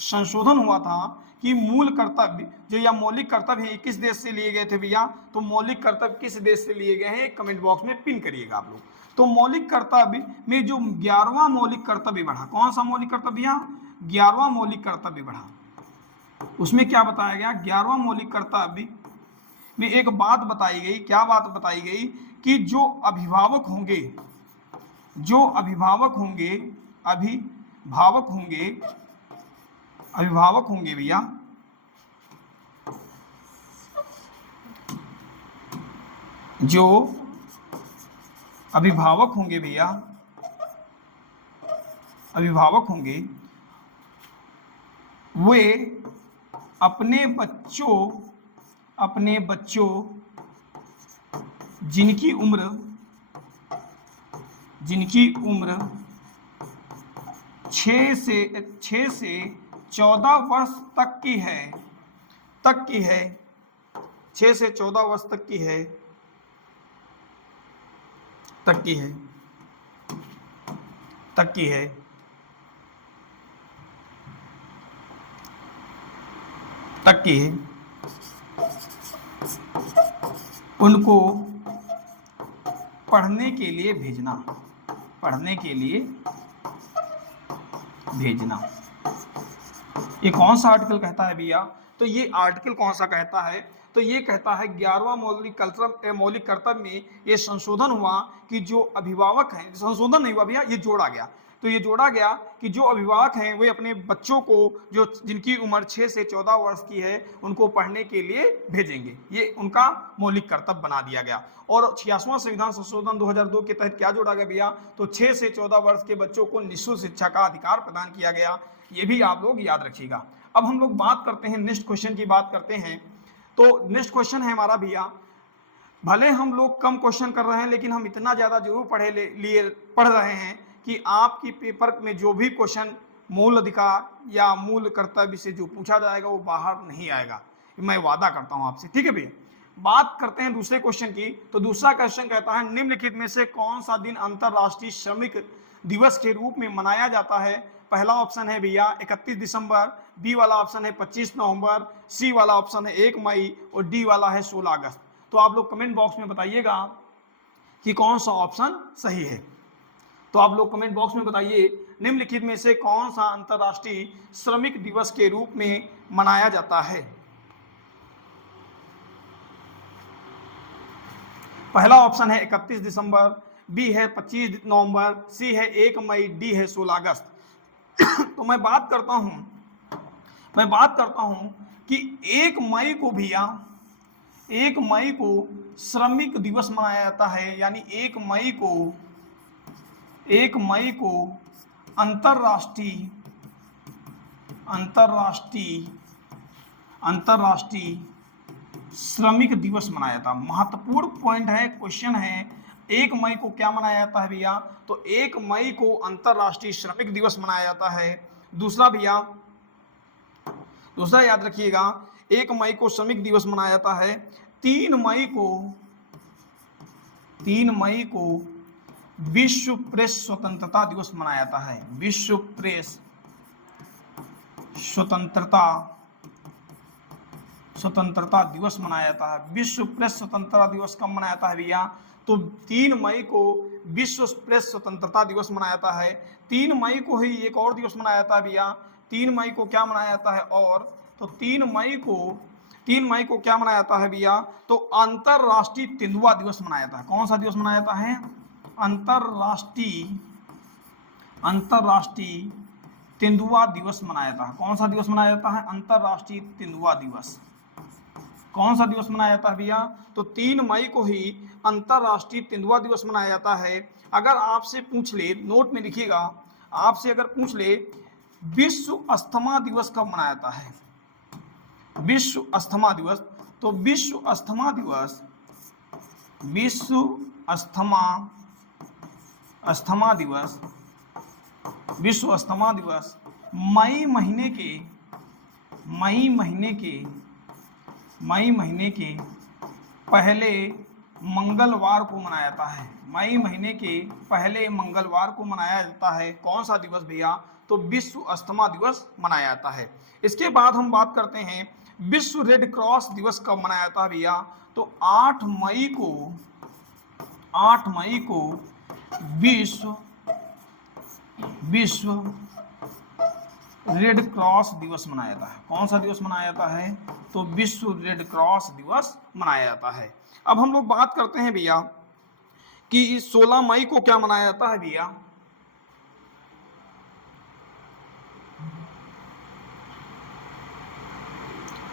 संशोधन हुआ था कि मूल कर्तव्य जो या मौलिक कर्तव्य है किस देश से लिए गए थे भैया? तो मौलिक कर्तव्य किस देश से लिए गए हैं, कमेंट बॉक्स में पिन करिएगा आप लोग। तो मौलिक कर्तव्य में जो 11वां मौलिक कर्तव्य बढ़ा, कौन सा मौलिक कर्तव्य भैया? 11वां मौलिक कर्तव्य बढ़ा। उसमें क्या बताया गया? 11वां मौलिक कर्तव्य में एक बात बताई गई। क्या बात बताई गई? कि जो अभिभावक होंगे भैया, जो अभिभावक होंगे भैया, वे अपने बच्चों जिनकी उम्र 6 से 14 वर्ष तक की है, 6 से 14 वर्ष तक की है, उनको पढ़ने के लिए भेजना। ये कौन सा आर्टिकल कहता है भैया? तो ये आर्टिकल कौन सा कहता है? तो ये कहता है 11वां मौलिक कर्तव्य में ये संशोधन हुआ कि जो अभिभावक हैं, संशोधन नहीं हुआ भैया, ये जोड़ा गया। तो ये जोड़ा गया कि जो अभिभावक हैं वे अपने बच्चों को जो जिनकी उम्र 6 से 14 वर्ष की है उनको पढ़ने के लिए भेजेंगे, ये उनका मौलिक कर्तव्य बना दिया गया। और 86वां संविधान संशोधन 2002 के तहत क्या जोड़ा गया भैया? तो 6 से 14 वर्ष के बच्चों को निःशुल्क शिक्षा का अधिकार प्रदान किया गया। ये भी आप लोग याद रखिएगा। अब हम लोग बात करते हैं, नेक्स्ट क्वेश्चन की बात करते हैं। तो नेक्स्ट क्वेश्चन है हमारा भैया, भले हम लोग कम क्वेश्चन कर रहे हैं लेकिन हम इतना ज़्यादा जरूर पढ़ रहे हैं कि आपकी पेपर में जो भी क्वेश्चन मूल अधिकार या मूल कर्तव्य से जो पूछा जाएगा वो बाहर नहीं आएगा, मैं वादा करता हूं आपसे। ठीक है भैया, बात करते हैं दूसरे क्वेश्चन की। तो दूसरा क्वेश्चन कहता है निम्नलिखित में से कौन सा दिन अंतर्राष्ट्रीय श्रमिक दिवस के रूप में मनाया जाता है? पहला ऑप्शन है भैया 31 दिसंबर, बी वाला ऑप्शन है 25 नवंबर, सी वाला ऑप्शन है 1 मई और डी वाला है 16 अगस्त। तो आप लोग कमेंट बॉक्स में बताइएगा कि कौन सा ऑप्शन सही है। तो आप लोग कमेंट बॉक्स में बताइए निम्नलिखित में से कौन सा अंतर्राष्ट्रीय श्रमिक दिवस के रूप में मनाया जाता है? पहला ऑप्शन है 31 दिसंबर, बी है 25 नवंबर, सी है 1 मई, डी है 16 अगस्त। तो मैं बात करता हूं कि 1 मई को भैया, 1 मई को श्रमिक दिवस मनाया जाता है, यानी 1 मई को अंतर्राष्ट्रीय श्रमिक दिवस मनाया था। महत्वपूर्ण पॉइंट है, क्वेश्चन है 1 मई को क्या मनाया जाता है भैया? तो 1 मई को अंतर्राष्ट्रीय श्रमिक दिवस मनाया जाता है। दूसरा भैया, दूसरा याद रखिएगा, 1 मई को श्रमिक दिवस मनाया जाता है। 3 मई को विश्व प्रेस स्वतंत्रता दिवस मनाया जाता है। विश्व प्रेस स्वतंत्रता दिवस मनाया जाता है। विश्व प्रेस स्वतंत्रता दिवस कब मनाया जाता है भैया? तो 3 मई को विश्व प्रेस स्वतंत्रता दिवस मनाया जाता है। 3 मई को ही एक और दिवस मनाया जाता है भैया। 3 मई को क्या मनाया जाता है? और तो 3 मई को क्या मनाया जाता है भैया? तो अंतरराष्ट्रीय तेंदुआ दिवस मनाया जाता है। कौन सा दिवस मनाया जाता है? अंतरराष्ट्रीय तेंदुआ दिवस मनाया जाता है। कौन सा दिवस मनाया जाता है? अंतरराष्ट्रीय तेंदुआ दिवस। कौन सा दिवस मनाया जाता है भैया? तो 3 मई को ही अंतरराष्ट्रीय तेंदुआ दिवस मनाया जाता है। अगर आपसे पूछ ले, नोट में लिखिएगा, आपसे अगर पूछ ले विश्व अस्थमा दिवस कब मनाया जाता है? विश्व अस्थमा दिवस, तो विश्व अस्थमा दिवस मई महीने के पहले मंगलवार को मनाया जाता है। मई महीने के पहले मंगलवार को मनाया जाता है। कौन सा दिवस भैया? तो विश्व अस्थमा दिवस मनाया जाता है। इसके बाद हम बात करते हैं विश्व रेड क्रॉस दिवस कब मनाया जाता है भैया? तो 8 मई को विश्व रेड क्रॉस दिवस मनाया जाता है। कौन सा दिवस मनाया जाता है? तो विश्व रेड क्रॉस दिवस मनाया जाता है। अब हम लोग बात करते हैं भैया कि 16 मई को क्या मनाया जाता है भैया?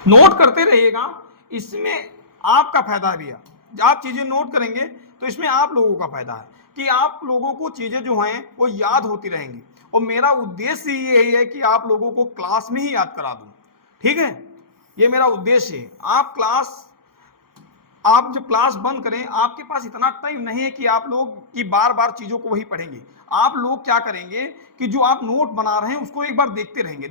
नोट करते रहिएगा, इसमें आपका फायदा है भैया। आप चीजें नोट करेंगे तो इसमें आप लोगों का फायदा है कि आप लोगों को चीजें जो हैं वो याद होती रहेंगी। और मेरा उद्देश्य यही है कि आप लोगों को क्लास में ही याद करा दूं, ठीक है? ये मेरा उद्देश्य है। आप जब क्लास बंद करें, आपके पास इतना टाइम नहीं है कि आप लोग की बार बार चीजों को वही पढ़ेंगे। आप लोग क्या करेंगे कि जो आप नोट बना रहे हैं उसको एक बार देखते रहेंगे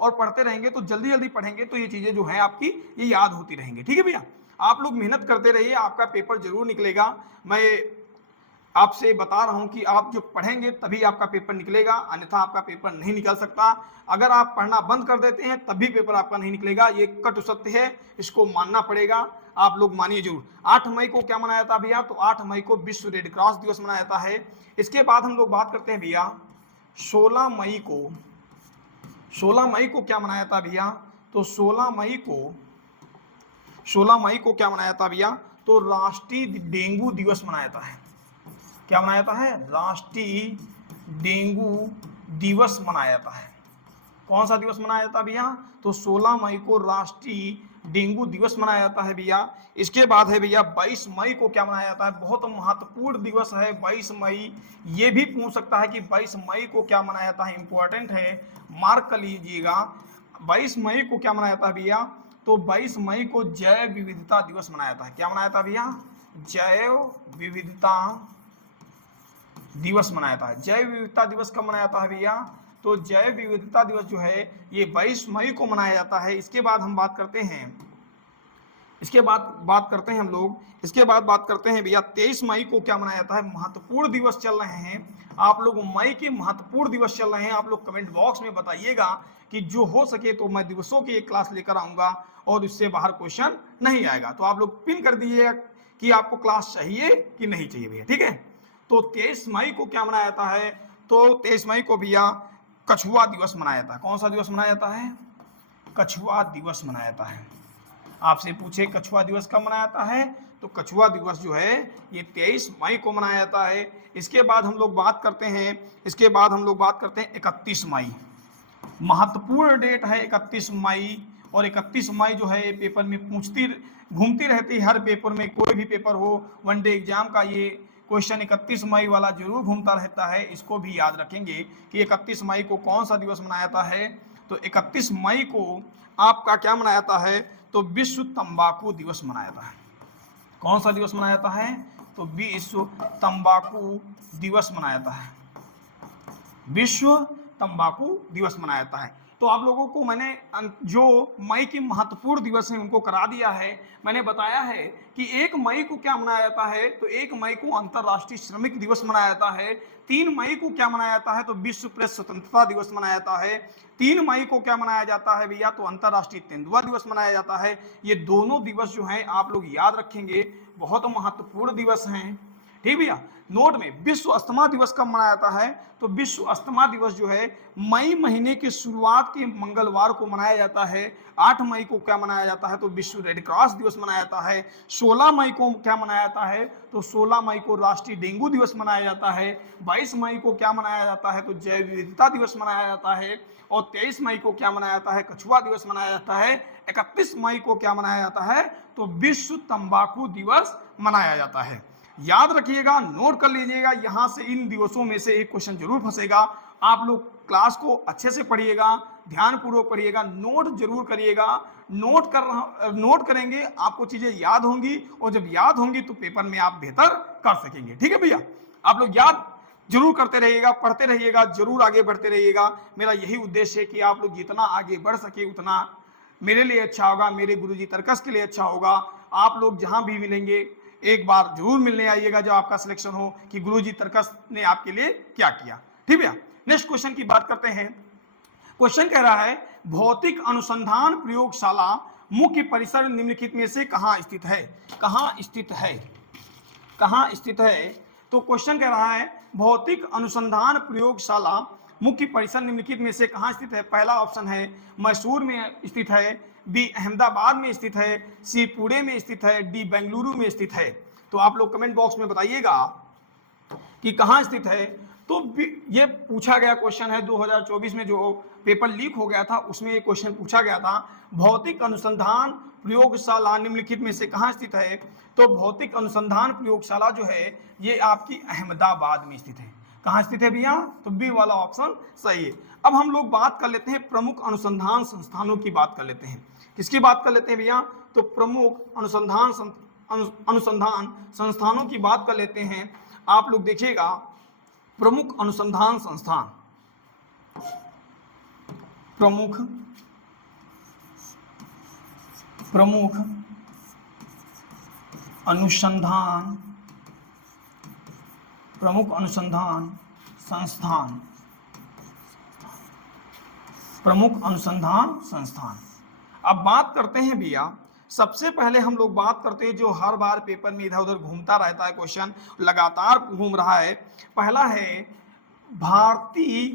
और पढ़ते रहेंगे, तो जल्दी जल्दी पढ़ेंगे तो ये चीजें जो है आपकी ये याद होती रहेंगी। ठीक है भैया? आप लोग मेहनत करते रहिए, आपका पेपर जरूर निकलेगा। मैं आपसे बता रहा हूं कि आप जो पढ़ेंगे तभी आपका पेपर निकलेगा, अन्यथा आपका पेपर नहीं निकल सकता। अगर आप पढ़ना बंद कर देते हैं तब भी पेपर आपका नहीं निकलेगा। ये कटु सत्य है, इसको मानना पड़ेगा। आप लोग मानिए जरूर। 8 मई को क्या मनाया जाता भैया? तो 8 मई को विश्व रेड क्रॉस दिवस मनाया जाता है। इसके बाद हम लोग बात करते हैं भैया 16 मई को क्या मनाया जाता भैया? तो 16 मई को क्या मनाया जाता भैया? तो राष्ट्रीय डेंगू दिवस मनाया जाता है। क्या मनाया जाता है? राष्ट्रीय डेंगू दिवस मनाया जाता है। कौन सा दिवस मनाया जाता है भैया? तो 16 मई को राष्ट्रीय डेंगू दिवस मनाया जाता है भैया। इसके बाद है भैया 22 मई को क्या मनाया जाता है? बहुत महत्वपूर्ण दिवस है 22 मई। ये भी पूछ सकता है कि 22 मई को क्या मनाया जाता है, इंपॉर्टेंट है, मार्क कर लीजिएगा। 22 मई को क्या मनाया जाता है भैया? तो 22 मई को जैव विविधता दिवस मनाया जाता है। क्या मनाया जाता है भैया? जैव विविधता दिवस मनाया जाता है। जैव विविधता दिवस कब मनाया जाता है भैया? तो जैव विविधता दिवस जो है ये 22 मई को मनाया जाता है। इसके बाद हम बात करते हैं भैया 23 मई को क्या मनाया जाता है? महत्वपूर्ण दिवस चल रहे हैं आप लोग, मई के महत्वपूर्ण दिवस चल रहे हैं। आप लोग कमेंट बॉक्स में बताइएगा कि जो हो सके तो मैं दिवसों की एक क्लास लेकर आऊंगा और इससे बाहर क्वेश्चन नहीं आएगा। तो आप लोग पिन कर दीजिएगा कि आपको क्लास चाहिए कि नहीं चाहिए भैया, ठीक है? तो 23 मई को क्या मनाया जाता है? तो 23 मई को भैया कछुआ दिवस मनाया जाता है। कौन सा दिवस मनाया जाता है? कछुआ दिवस मनाया जाता है। आपसे पूछे कछुआ दिवस कब मनाया जाता है? तो कछुआ दिवस जो है ये 23 मई को मनाया जाता है। इसके बाद हम लोग बात करते हैं 31 मई। महत्वपूर्ण डेट है 31 मई। और 31 मई जो है पेपर में घूमती रहती है। हर पेपर में, कोई भी पेपर हो, वनडे एग्जाम का ये क्वेश्चन 31 मई वाला जरूर घूमता रहता है। इसको भी याद रखेंगे कि 31 मई को कौन सा दिवस मनाया जाता है? तो 31 मई को आपका क्या मनाया जाता है? तो विश्व तंबाकू दिवस मनाया जाता है। कौन सा दिवस मनाया जाता है? तो विश्व तंबाकू दिवस मनाया जाता है, विश्व तंबाकू दिवस मनाया जाता है। तो आप लोगों को मैंने जो मई की महत्वपूर्ण दिवस है उनको करा दिया है। मैंने बताया है कि 1 मई को क्या मनाया जाता है, तो 1 मई को अंतर्राष्ट्रीय श्रमिक दिवस मनाया जाता है। 3 मई को क्या मनाया जाता है, तो विश्व प्रेस स्वतंत्रता दिवस मनाया जाता है। 3 मई को क्या मनाया जाता है भैया, तो अंतर्राष्ट्रीय तेंदुआ दिवस मनाया जाता है। ये दोनों दिवस जो हैं आप लोग याद रखेंगे, बहुत महत्वपूर्ण दिवस हैं। ठीक भैया। नोट में विश्व अस्थमा दिवस कब मनाया जाता है, तो विश्व अस्थमा दिवस जो है मई महीने की शुरुआत के मंगलवार को मनाया जाता है। 8 मई को क्या मनाया जाता है, तो विश्व रेड क्रॉस दिवस मनाया जाता है। 16 मई को क्या मनाया जाता है, तो 16 मई को राष्ट्रीय डेंगू दिवस मनाया जाता है। 22 मई को क्या मनाया जाता है, तो जैव विविधता दिवस मनाया जाता है। और 23 मई को क्या मनाया जाता है, कछुआ दिवस मनाया जाता है। 31 मई को क्या मनाया जाता है, तो विश्व तंबाकू दिवस मनाया जाता है। याद रखिएगा, नोट कर लीजिएगा, यहां से इन दिवसों में से एक क्वेश्चन जरूर फंसेगा। आप लोग क्लास को अच्छे से पढ़िएगा, ध्यानपूर्वक पढ़िएगा, नोट जरूर करिएगा। नोट करेंगे आपको चीजें याद होंगी, और जब याद होंगी तो पेपर में आप बेहतर कर सकेंगे। ठीक है भैया, आप लोग याद जरूर करते रहिएगा, पढ़ते रहिएगा, जरूर आगे बढ़ते रहिएगा। मेरा यही उद्देश्य है कि आप लोग जितना आगे बढ़ सके उतना मेरे लिए अच्छा होगा, मेरे गुरुजी तर्कस के लिए अच्छा होगा। आप लोग जहां भी मिलेंगे एक बार जरूर मिलने आइएगा जब आपका सिलेक्शन हो कि गुरुजी तर्कस ने आपके लिए क्या किया। ठीक है, नेक्स्ट क्वेश्चन की बात करते हैं। क्वेश्चन कह रहा है भौतिक अनुसंधान प्रयोगशाला मुख्य परिसर निम्नलिखित में से कहां स्थित है। कहां स्थित है, कहां स्थित है, तो क्वेश्चन कह रहा है भौतिक अनुसंधान प्रयोगशाला मुख्य परिसर निम्नलिखित में से कहां स्थित है। पहला ऑप्शन है मैसूर में स्थित है, बी अहमदाबाद में स्थित है, सी पुणे में स्थित है, डी बेंगलुरु में स्थित है। तो आप लोग कमेंट बॉक्स में बताइएगा कि कहां स्थित है। तो ये पूछा गया क्वेश्चन है 2024 में जो पेपर लीक हो गया था उसमें ये क्वेश्चन पूछा गया था, भौतिक अनुसंधान प्रयोगशाला निम्नलिखित में से कहां स्थित है। तो भौतिक अनुसंधान प्रयोगशाला जो है ये आपकी अहमदाबाद में स्थित है। कहां स्थित है भैया, तो बी वाला ऑप्शन सही है। अब हम लोग बात कर लेते हैं प्रमुख अनुसंधान संस्थानों की बात कर लेते हैं। किसकी बात कर लेते हैं भैया, तो प्रमुख अनुसंधान संस्थानों की बात कर लेते हैं। आप लोग देखिएगा प्रमुख अनुसंधान संस्थान, प्रमुख अनुसंधान संस्थान, प्रमुख अनुसंधान संस्थान। अब बात करते हैं भैया, सबसे पहले हम लोग बात करते हैं जो हर बार पेपर में इधर उधर घूमता रहता है, क्वेश्चन लगातार घूम रहा है। पहला है भारतीय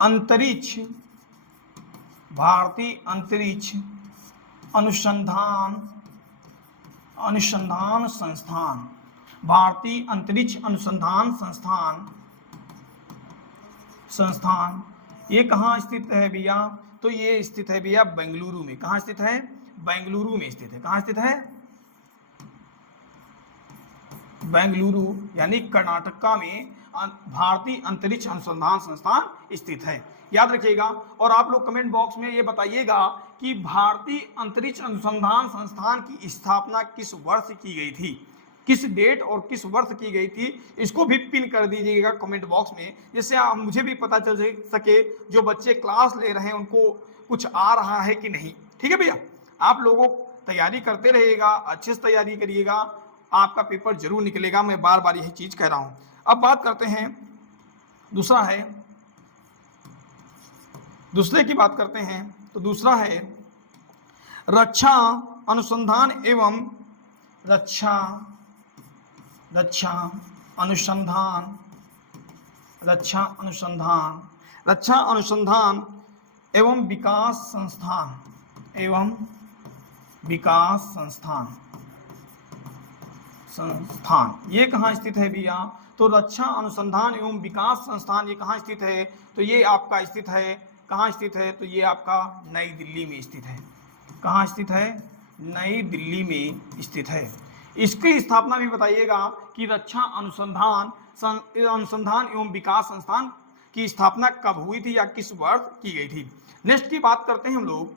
अंतरिक्ष अनुसंधान संस्थान, भारतीय अंतरिक्ष अनुसंधान संस्थान ये कहाँ स्थित है भैया, तो ये स्थित है भैया बेंगलुरु में। कहाँ स्थित है, बेंगलुरु में स्थित है। कहाँ स्थित है, बेंगलुरु यानी कर्नाटका में भारतीय अंतरिक्ष अनुसंधान संस्थान स्थित है। याद रखिएगा। और आप लोग कमेंट बॉक्स में ये बताइएगा कि भारतीय अंतरिक्ष अनुसंधान संस्थान की स्थापना किस वर्ष की गई थी, किस डेट और किस वर्ष की गई थी, इसको भी पिन कर दीजिएगा कमेंट बॉक्स में, जिससे मुझे भी पता चल सके जो बच्चे क्लास ले रहे हैं उनको कुछ आ रहा है कि नहीं। ठीक है भैया, आप लोगों तैयारी करते रहिएगा, अच्छे से तैयारी करिएगा, आपका पेपर जरूर निकलेगा। मैं बार बार यही चीज कह रहा हूं। अब बात करते हैं दूसरा है, दूसरे की बात करते हैं। तो दूसरा है रक्षा अनुसंधान एवं रक्षा अनुसंधान एवं विकास संस्थान ये कहाँ स्थित है भैया, तो रक्षा अनुसंधान एवं विकास संस्थान ये कहाँ स्थित है, तो ये आपका स्थित है, कहाँ स्थित है, तो ये आपका नई दिल्ली में स्थित है। कहाँ स्थित है, नई दिल्ली में स्थित है। इसकी स्थापना भी बताइएगा कि रक्षा अनुसंधान एवं विकास संस्थान की स्थापना कब हुई थी या किस वर्ष की गई थी। नेक्स्ट की बात करते हैं हम लोग,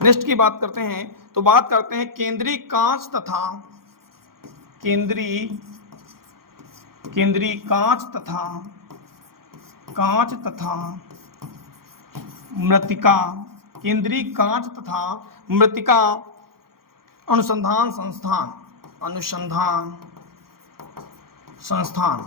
नेक्स्ट की बात करते हैं तो बात करते हैं केंद्रीय कांच तथा मृत्तिका केंद्रीय कांच तथा मृत्तिका अनुसंधान संस्थान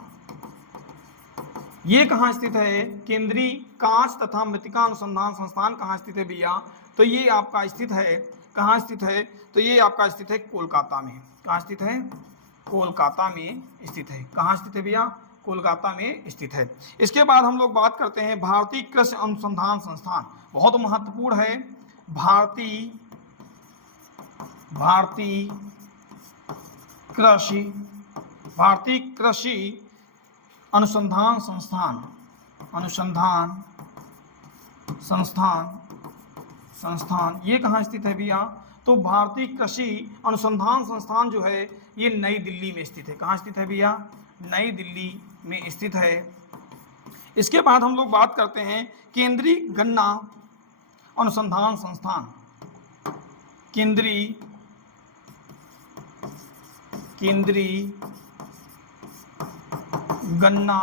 ये कहाँ स्थित है? केंद्रीय कांच तथा मृत्तिका अनुसंधान संस्थान कहाँ स्थित है भैया? तो ये आपका स्थित है, कहाँ स्थित है? तो ये आपका स्थित है कोलकाता में। कहाँ स्थित है? कोलकाता में स्थित है। कहाँ स्थित है भैया? कोलकाता में स्थित है। इसके बाद हम लोग बात करते हैं भारतीय कृषि अनुसंधान संस्थान, बहुत महत्वपूर्ण है। भारतीय कृषि अनुसंधान संस्थान ये कहाँ स्थित है भैया? तो भारतीय कृषि अनुसंधान संस्थान जो है ये नई दिल्ली में स्थित है। कहाँ स्थित है भैया? नई दिल्ली में स्थित है। इसके बाद हम लोग बात करते हैं केंद्रीय गन्ना अनुसंधान संस्थान। केंद्रीय गन्ना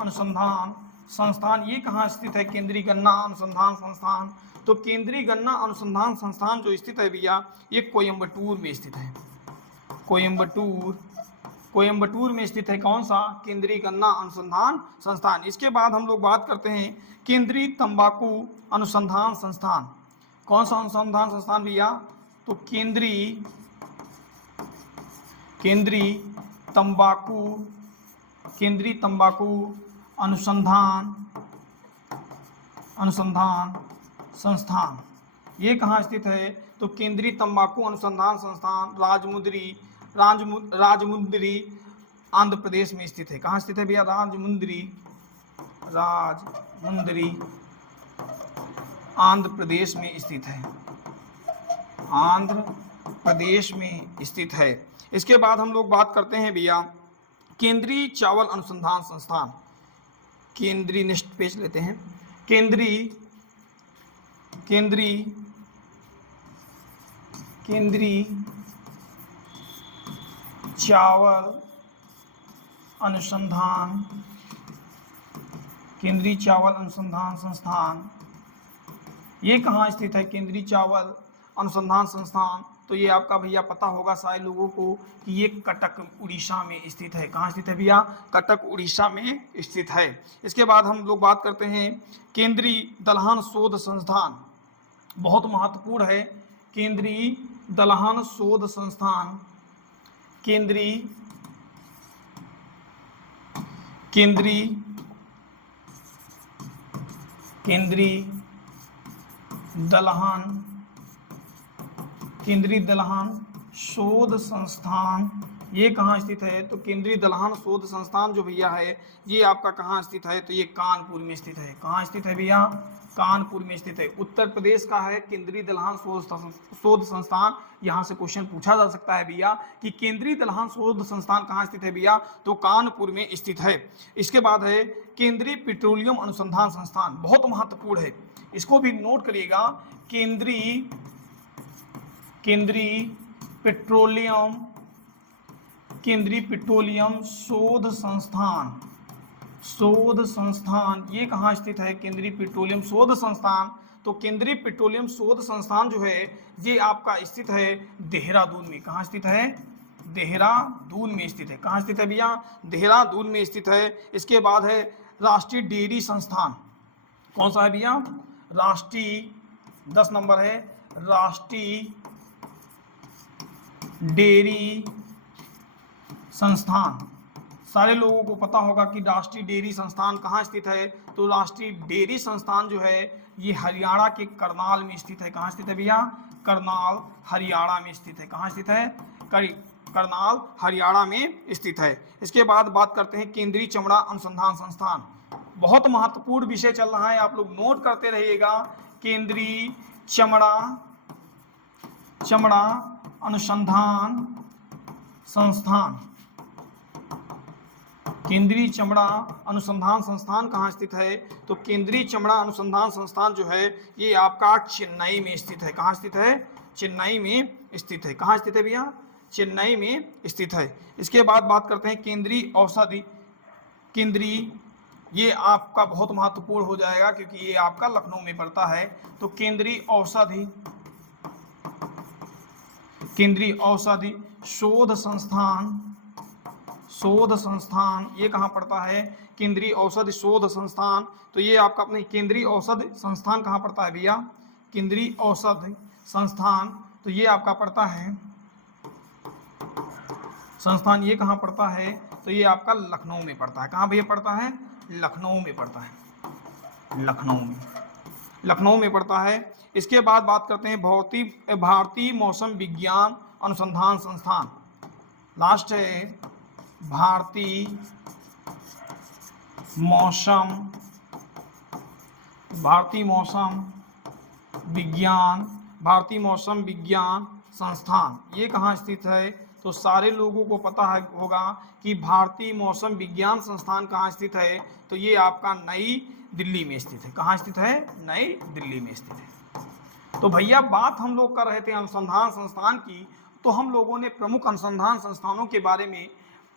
अनुसंधान संस्थान ये कहाँ स्थित है? केंद्रीय गन्ना अनुसंधान संस्थान। तो केंद्रीय गन्ना अनुसंधान संस्थान जो स्थित है भैया ये कोयम्बटूर में स्थित है। कोयम्बटूर में स्थित है। कौन सा? केंद्रीय गन्ना अनुसंधान संस्थान। इसके बाद हम लोग बात करते हैं केंद्रीय तंबाकू अनुसंधान संस्थान। कौन सा अनुसंधान संस्थान भैया? तो केंद्रीय तंबाकू अनुसंधान संस्थान ये कहाँ स्थित है? तो केंद्रीय तंबाकू अनुसंधान संस्थान राजमुंद्री आंध्र प्रदेश में स्थित है। कहाँ स्थित है भैया? राजमुंद्री आंध्र प्रदेश में स्थित है। आंध्र प्रदेश में स्थित है। इसके बाद हम लोग बात करते हैं भैया केंद्रीय चावल अनुसंधान संस्थान। केंद्रीय नेक्स्ट पेज लेते हैं। केंद्रीय चावल अनुसंधान संस्थान ये कहाँ स्थित है? केंद्रीय चावल अनुसंधान संस्थान तो ये आपका भैया पता होगा सारे लोगों को कि ये कटक उड़ीसा में स्थित है। कहाँ स्थित है भैया? कटक उड़ीसा में स्थित है। इसके बाद हम लोग बात करते हैं केंद्रीय दलहन शोध संस्थान, बहुत महत्वपूर्ण है। केंद्रीय दलहन शोध संस्थान केंद्रीय दलहन शोध संस्थान ये कहाँ स्थित है? तो केंद्रीय दलहन शोध संस्थान जो भैया है ये आपका कहाँ स्थित है? तो ये कानपुर में स्थित है। कहाँ स्थित है भैया? कानपुर में स्थित है। उत्तर प्रदेश का है केंद्रीय दलहन शोध संस्थान। यहाँ से क्वेश्चन पूछा जा सकता है भैया कि केंद्रीय दलहन शोध संस्थान कहाँ स्थित है भैया? तो कानपुर में स्थित है। इसके बाद है केंद्रीय पेट्रोलियम अनुसंधान संस्थान, बहुत महत्वपूर्ण है, इसको भी नोट करिएगा। केंद्रीय पेट्रोलियम शोध संस्थान ये कहाँ स्थित है? केंद्रीय पेट्रोलियम शोध संस्थान। तो केंद्रीय पेट्रोलियम शोध संस्थान जो है ये आपका स्थित है देहरादून में। कहाँ स्थित है? देहरादून में स्थित है। कहाँ स्थित है भैया? देहरादून में स्थित है। इसके बाद है राष्ट्रीय डेयरी संस्थान। कौन सा है भैया? राष्ट्रीय 10 नंबर है राष्ट्रीय डेयरी संस्थान। सारे लोगों को पता होगा कि राष्ट्रीय डेयरी संस्थान कहाँ स्थित है। तो राष्ट्रीय डेयरी संस्थान जो है ये हरियाणा के करनाल में स्थित है। कहाँ स्थित है भैया? करनाल हरियाणा में स्थित है। कहाँ स्थित है? करनाल हरियाणा में स्थित है। इसके बाद बात करते हैं केंद्रीय चमड़ा अनुसंधान संस्थान, बहुत महत्वपूर्ण विषय चल रहा है, आप लोग नोट करते रहिएगा। केंद्रीय चमड़ा अनुसंधान संस्थान केंद्रीय चमड़ा अनुसंधान संस्थान कहाँ स्थित है? तो केंद्रीय चमड़ा अनुसंधान संस्थान जो है ये आपका चेन्नई में स्थित है। कहाँ स्थित है? चेन्नई में स्थित है। कहाँ स्थित है भैया? चेन्नई में स्थित है। इसके बाद बात करते हैं केंद्रीय औषधि केंद्रीय, ये आपका बहुत महत्वपूर्ण हो जाएगा क्योंकि ये आपका लखनऊ में पड़ता है। तो केंद्रीय औषधि शोध संस्थान ये कहाँ पड़ता है? केंद्रीय औषधि शोध संस्थान। तो ये आपका अपने केंद्रीय औषधि संस्थान कहाँ पड़ता है भैया? केंद्रीय औषधि संस्थान, तो ये आपका पड़ता है संस्थान, ये कहाँ पड़ता है? तो ये आपका लखनऊ में पड़ता है। कहाँ भैया पड़ता है? लखनऊ में पड़ता है। लखनऊ में पड़ता है। इसके बाद बात करते हैं भारतीय मौसम विज्ञान अनुसंधान संस्थान। लास्ट है भारतीय मौसम विज्ञान संस्थान, ये कहाँ स्थित है? तो सारे लोगों को पता है होगा कि भारतीय मौसम विज्ञान संस्थान कहाँ स्थित है? तो ये आपका नई दिल्ली में स्थित है। कहाँ स्थित है? नई दिल्ली में स्थित है। तो भैया बात हम लोग कर रहे थे अनुसंधान संस्थान की, तो हम लोगों ने प्रमुख अनुसंधान संस्थानों के बारे में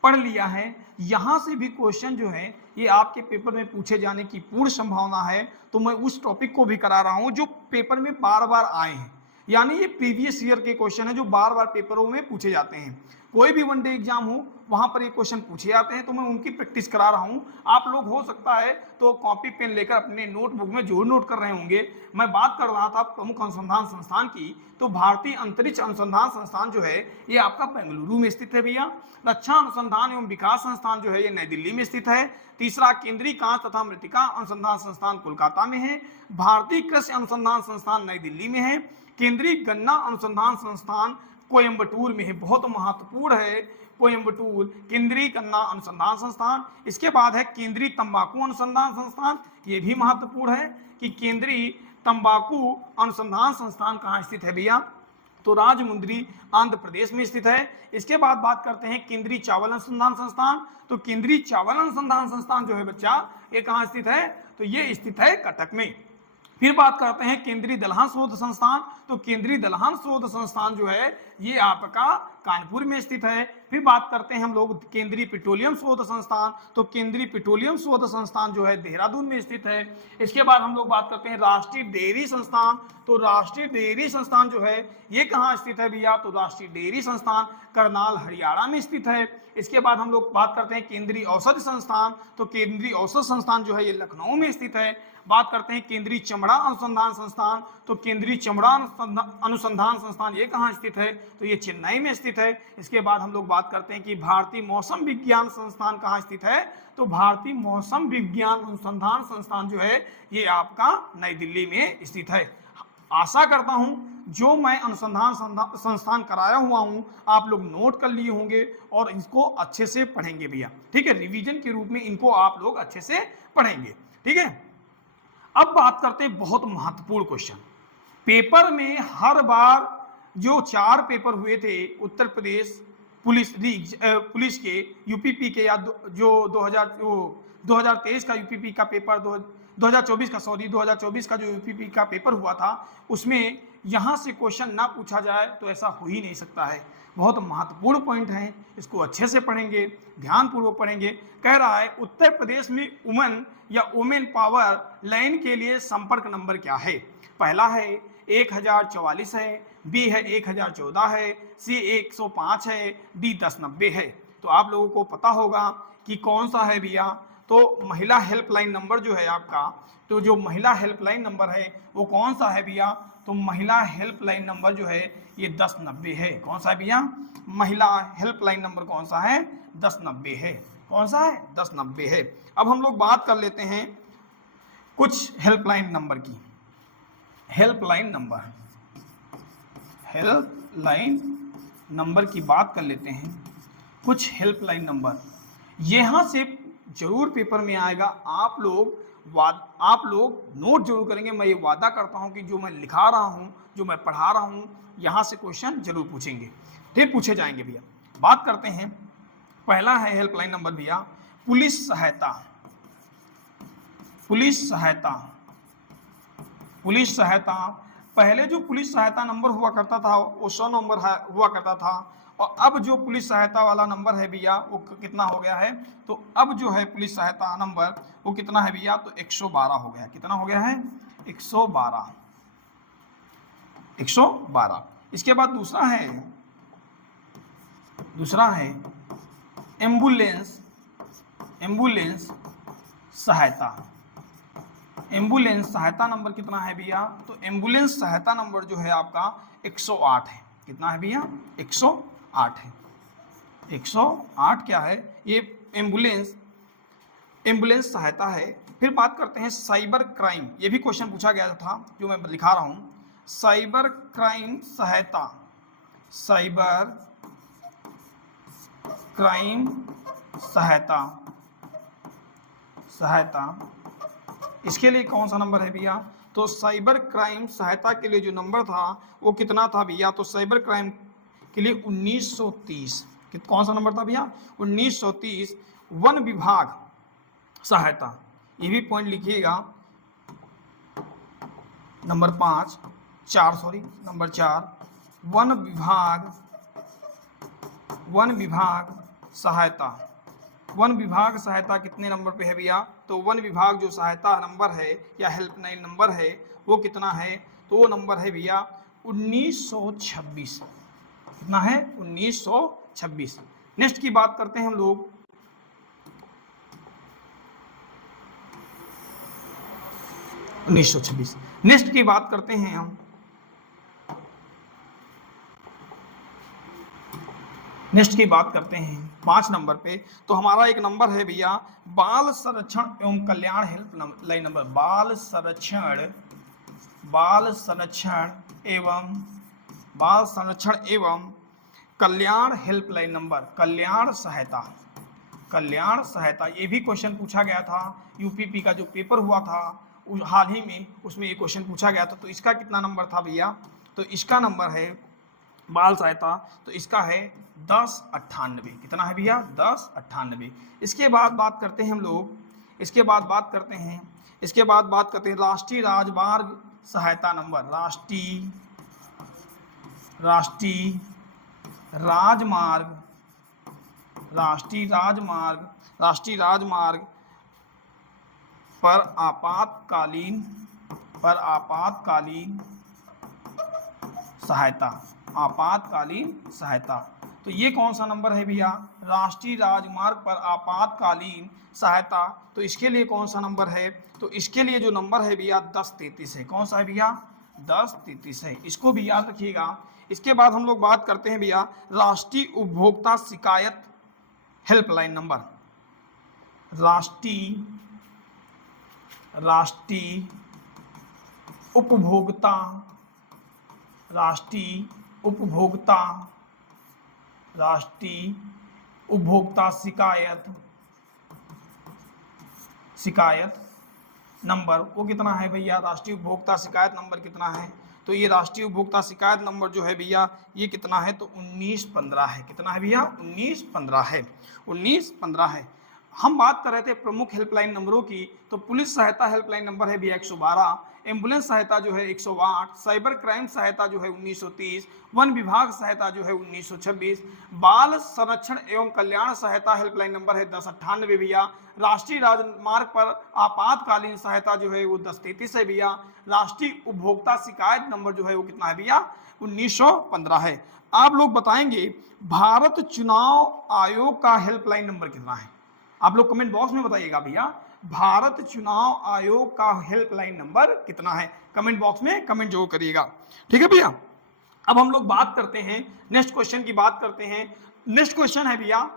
पढ़ लिया है। यहाँ से भी क्वेश्चन जो है ये आपके पेपर में पूछे जाने की पूर्ण संभावना है। तो मैं उस टॉपिक को भी करा रहा हूँ जो पेपर में बार बार आए हैं, यानी ये प्रीवियस ईयर के क्वेश्चन है जो बार बार पेपरों में पूछे जाते हैं। कोई भी वनडे एग्जाम हो वहां पर ये क्वेश्चन पूछे जाते हैं, तो मैं उनकी प्रैक्टिस करा रहा हूं। आप लोग हो सकता है तो कॉपी पेन लेकर अपने नोटबुक में जरूर नोट कर रहे होंगे। मैं बात कर रहा था प्रमुख अनुसंधान संस्थान की, तो भारतीय अंतरिक्ष अनुसंधान संस्थान जो है ये आपका बेंगलुरु में स्थित है भैया। रक्षा अनुसंधान एवं विकास संस्थान जो है ये नई दिल्ली में स्थित है। तीसरा केंद्रीय कांच तथा मृत्तिका अनुसंधान संस्थान कोलकाता में है। भारतीय कृषि अनुसंधान संस्थान नई दिल्ली में है। केंद्रीय गन्ना अनुसंधान संस्थान कोयम्बटूर में है, बहुत महत्वपूर्ण है कोयम्बटूर केंद्रीय गन्ना अनुसंधान संस्थान। इसके बाद है केंद्रीय तंबाकू अनुसंधान संस्थान, ये भी महत्वपूर्ण है कि केंद्रीय तंबाकू अनुसंधान संस्थान कहाँ स्थित है भैया? तो राजमुंद्री आंध्र प्रदेश में स्थित है। इसके बाद बात करते हैं केंद्रीय चावल अनुसंधान संस्थान। तो केंद्रीय चावल अनुसंधान संस्थान जो है बच्चा ये कहाँ स्थित है? तो ये स्थित है कटक में। फिर बात करते हैं केंद्रीय दलहन शोध संस्थान। तो केंद्रीय दलहन शोध संस्थान जो है ये आपका कानपुर में स्थित है। फिर बात करते हैं हम लोग केंद्रीय पेट्रोलियम शोध संस्थान। तो केंद्रीय पेट्रोलियम शोध संस्थान जो है देहरादून में स्थित है। इसके बाद हम लोग बात करते हैं राष्ट्रीय डेयरी संस्थान। तो राष्ट्रीय डेयरी संस्थान जो है ये कहाँ स्थित है भैया? तो राष्ट्रीय डेयरी संस्थान करनाल हरियाणा में स्थित है। इसके बाद हम लोग बात करते हैं केंद्रीय औषधि संस्थान। तो केंद्रीय औषध संस्थान जो है ये लखनऊ में स्थित है। बात करते हैं केंद्रीय चमड़ा अनुसंधान संस्थान। तो केंद्रीय चमड़ा अनुसंधान संस्थान ये कहाँ स्थित है? तो ये चेन्नई में स्थित है। इसके बाद हम लोग बात करते हैं कि भारतीय मौसम विज्ञान संस्थान कहाँ स्थित है? तो भारतीय मौसम विज्ञान अनुसंधान संस्थान जो है ये आपका नई दिल्ली में स्थित है। आशा करता हूं जो मैं अनुसंधान संस्थान कराया हुआ हूं आप लोग नोट कर लिए होंगे और इसको अच्छे से पढ़ेंगे भैया, ठीक है। रिवीजन के रूप में इनको आप लोग अच्छे से पढ़ेंगे, ठीक है। अब बात करते हैं बहुत महत्वपूर्ण क्वेश्चन। पेपर में हर बार जो 4 पेपर हुए थे उत्तर प्रदेश पुलिस के यूपीपी के, या जो 2023 का यूपीपी का पेपर 2024 का जो यूपीपी का पेपर हुआ था उसमें यहाँ से क्वेश्चन ना पूछा जाए तो ऐसा हो ही नहीं सकता है। बहुत महत्वपूर्ण पॉइंट है, इसको अच्छे से पढ़ेंगे, ध्यानपूर्वक पढ़ेंगे। कह रहा है उत्तर प्रदेश में वुमेन या वुमेन पावर लाइन के लिए संपर्क नंबर क्या है? पहला है 1044 है, बी है 1014 है, सी 105 है, डी 1090 है। तो आप लोगों को पता होगा कि कौन सा है भैया। तो महिला हेल्पलाइन नंबर जो है आपका, तो जो महिला हेल्पलाइन नंबर है वो कौन सा है भैया? तो महिला हेल्पलाइन नंबर जो है ये 1090 है। कौन सा है भैया? महिला हेल्पलाइन नंबर कौन सा है? 1090 है। कौन सा है? 1090 है। अब हम लोग बात कर लेते हैं कुछ हेल्पलाइन नंबर की। हेल्पलाइन नंबर की बात कर लेते हैं। कुछ हेल्पलाइन नंबर यहाँ से जरूर पेपर में आएगा। आप लोग नोट जरूर करेंगे। मैं ये वादा करता हूँ कि जो मैं लिखा रहा हूँ, जो मैं पढ़ा रहा हूँ, यहाँ से क्वेश्चन जरूर पूछेंगे, ठीक, पूछे जाएंगे भैया। बात करते हैं, पहला है हेल्पलाइन नंबर भैया पुलिस सहायता, पुलिस सहायता, पुलिस सहायता। पहले जो पुलिस सहायता नंबर हुआ करता था वो 100 नंबर हुआ करता था, और अब जो पुलिस सहायता वाला नंबर है भैया वो कितना हो गया है, तो अब जो है पुलिस सहायता नंबर वो कितना है भैया, तो 112 हो गया। कितना हो गया है, 112, 112। इसके बाद दूसरा है एम्बुलेंस, एम्बुलेंस सहायता। एम्बुलेंस सहायता नंबर कितना है भैया, तो एम्बुलेंस सहायता नंबर जो है आपका 108 है। कितना है भैया, 108 है। 108 क्या है, ये एम्बुलेंस सहायता है। फिर बात करते हैं साइबर क्राइम, ये भी क्वेश्चन पूछा गया था जो मैं लिखा रहा हूं। साइबर क्राइम सहायता, साइबर क्राइम सहायता, इसके लिए कौन सा नंबर है भैया, तो साइबर क्राइम सहायता के लिए जो नंबर था वो कितना था भैया, तो साइबर क्राइम के लिए 1930। कौन सा नंबर था भैया, 1930। वन विभाग सहायता, ये भी पॉइंट लिखिएगा, नंबर 4, वन विभाग सहायता। वन विभाग सहायता कितने नंबर पे है भैया, तो वन विभाग जो सहायता नंबर है या हेल्पलाइन नंबर है वो कितना है, तो वो नंबर है भैया 1926। कितना है, 1926। नेक्स्ट की बात करते हैं हम लोग, नेक्स्ट की बात करते हैं हम, नेक्स्ट की बात करते हैं 5 नंबर पे। तो हमारा एक नंबर है भैया बाल संरक्षण एवं कल्याण हेल्पलाइन नंबर, बाल संरक्षण एवं कल्याण हेल्पलाइन नंबर, कल्याण सहायता। ये भी क्वेश्चन पूछा गया था, यूपीपी का जो पेपर हुआ था हाल ही में, उसमें ये क्वेश्चन पूछा गया था। तो इसका कितना नंबर था भैया, तो इसका नंबर है बाल सहायता, तो इसका है 1098। कितना है भैया, 1098। इसके बाद बात करते हैं हम लोग, इसके बाद बात करते हैं राष्ट्रीय राजमार्ग सहायता नंबर, राष्ट्रीय राजमार्ग पर आपातकालीन सहायता। तो ये कौन सा नंबर है भैया, राष्ट्रीय राजमार्ग पर आपातकालीन सहायता। तो इसके लिए कौन सा नंबर है, तो इसके लिए जो नंबर है भैया 1033 है। कौन सा है भैया, 1033 है, इसको भी याद रखिएगा। इसके बाद हम लोग बात करते हैं भैया राष्ट्रीय उपभोक्ता शिकायत हेल्पलाइन नंबर, राष्ट्रीय उपभोक्ता शिकायत नंबर वो कितना है भैया, राष्ट्रीय उपभोक्ता शिकायत नंबर कितना है, तो ये राष्ट्रीय उपभोक्ता शिकायत नंबर जो है भैया ये कितना है, तो 1915 है। कितना है भैया, 1915 है। हम बात कर रहे थे प्रमुख हेल्पलाइन नंबरों की, तो पुलिस सहायता हेल्पलाइन नंबर है भैया 112, एम्बुलेंस सहायता जो है 108, साइबर क्राइम सहायता जो है 1930, वन विभाग सहायता जो है 1926, बाल संरक्षण एवं कल्याण सहायता हेल्पलाइन नंबर है 1098 भैया, राष्ट्रीय राजमार्ग पर आपातकालीन सहायता जो है वो 1033 है भैया, राष्ट्रीय उपभोक्ता शिकायत नंबर जो है वो कितना है भैया, 1915 है। आप लोग बताएंगे भारत चुनाव आयोग का हेल्पलाइन नंबर कितना है, आप लोग कमेंट बॉक्स में बताइएगा भैया भारत चुनाव आयोग का हेल्पलाइन नंबर कितना है, कमेंट बॉक्स में कमेंट जरूर करिएगा। ठीक है भैया, अब हम लोग बात करते हैं नेक्स्ट क्वेश्चन की बात करते हैं। नेक्स्ट क्वेश्चन है भैया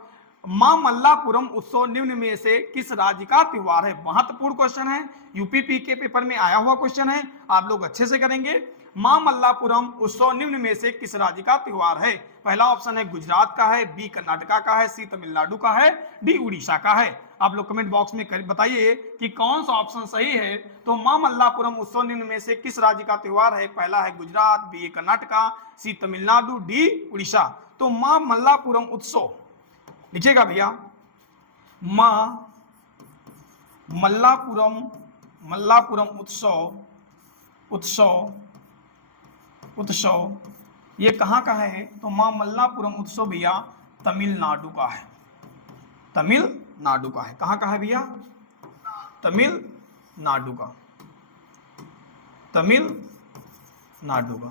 मामल्लापुरम उत्सव निम्न में से किस राज्य का त्योहार है। महत्वपूर्ण क्वेश्चन है, यूपीपी के पेपर में आया हुआ क्वेश्चन है, आप लोग अच्छे से करेंगे। मामल्लापुरम उत्सव निम्न में से किस राज्य का त्योहार है। पहला ऑप्शन है गुजरात का है, बी कर्नाटका का है, सी तमिलनाडु का है, डी उड़ीसा का है। आप लोग कमेंट बॉक्स में बताइए कि कौन सा ऑप्शन सही है। तो मामल्लापुरम उत्सव निम्न में से किस राज्य का त्योहार है। पहला है गुजरात, बी कर्नाटका, सी तमिलनाडु, डी उड़ीसा। तो मामल्लापुरम उत्सव लिखिएगा भैया, माँ मल्लापुरम मल्लापुरम उत्सव ये कहाँ का है? तो माँ मल्लापुरम उत्सव भैया तमिलनाडु का है, तमिलनाडु का है। कहाँ का है भैया? तमिलनाडु का, तमिलनाडु का,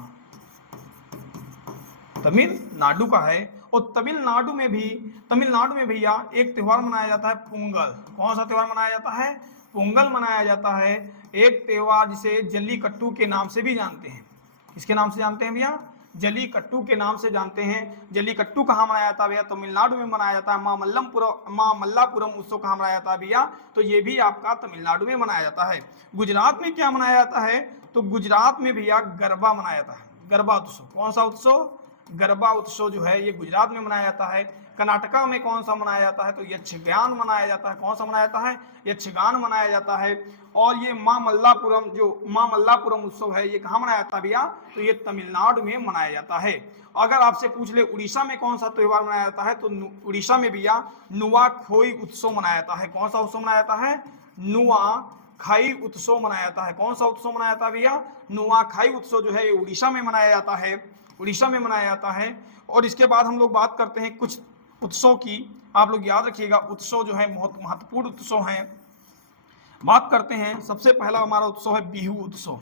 तमिलनाडु का है। और तमिलनाडु में भैया एक त्यौहार मनाया जाता है पोंगल। कौन सा त्यौहार मनाया जाता है? पोंगल मनाया जाता है। एक त्यौहार जिसे जल्लीकट्टू के नाम से भी जानते हैं। किसके नाम से जानते हैं भैया? जल्लीकट्टू के नाम से जानते हैं। जल्लीकट्टू कहाँ मनाया जाता है भैया? तमिलनाडु में मनाया जाता है। माँ मल्लापुरम उत्सव कहाँ मनाया जाता है भैया? तो ये भी आपका तमिलनाडु में मनाया जाता है। गुजरात में क्या मनाया जाता है? तो गुजरात में भैया गरबा मनाया जाता है, गरबा उत्सव। कौन सा उत्सव? गरबा उत्सव जो है ये गुजरात में मनाया जाता है। कर्नाटका में कौन सा मनाया जाता है? तो यक्षगान मनाया जाता है। कौन सा मनाया जाता है? यक्षगान मनाया जाता है। और ये माँ मल्लापुरम उत्सव है ये कहाँ मनाया जाता है भैया? तो ये तमिलनाडु में मनाया जाता है। अगर आपसे पूछ ले उड़ीसा में कौन सा त्यौहार मनाया जाता है? तो उड़ीसा में भैया नुआखाई उत्सव मनाया जाता है। कौन सा उत्सव मनाया जाता है? नुआखाई उत्सव मनाया जाता है। कौन सा उत्सव मनाया जाता है भैया? नुआखाई उत्सव जो है ये उड़ीसा में मनाया जाता है, उड़ीसा में मनाया जाता है। और इसके बाद हम लोग बात करते हैं कुछ उत्सव की। आप लोग याद रखिएगा, उत्सव जो है बहुत महत्वपूर्ण उत्सव हैं। बात करते हैं, सबसे पहला हमारा उत्सव है बिहू उत्सव।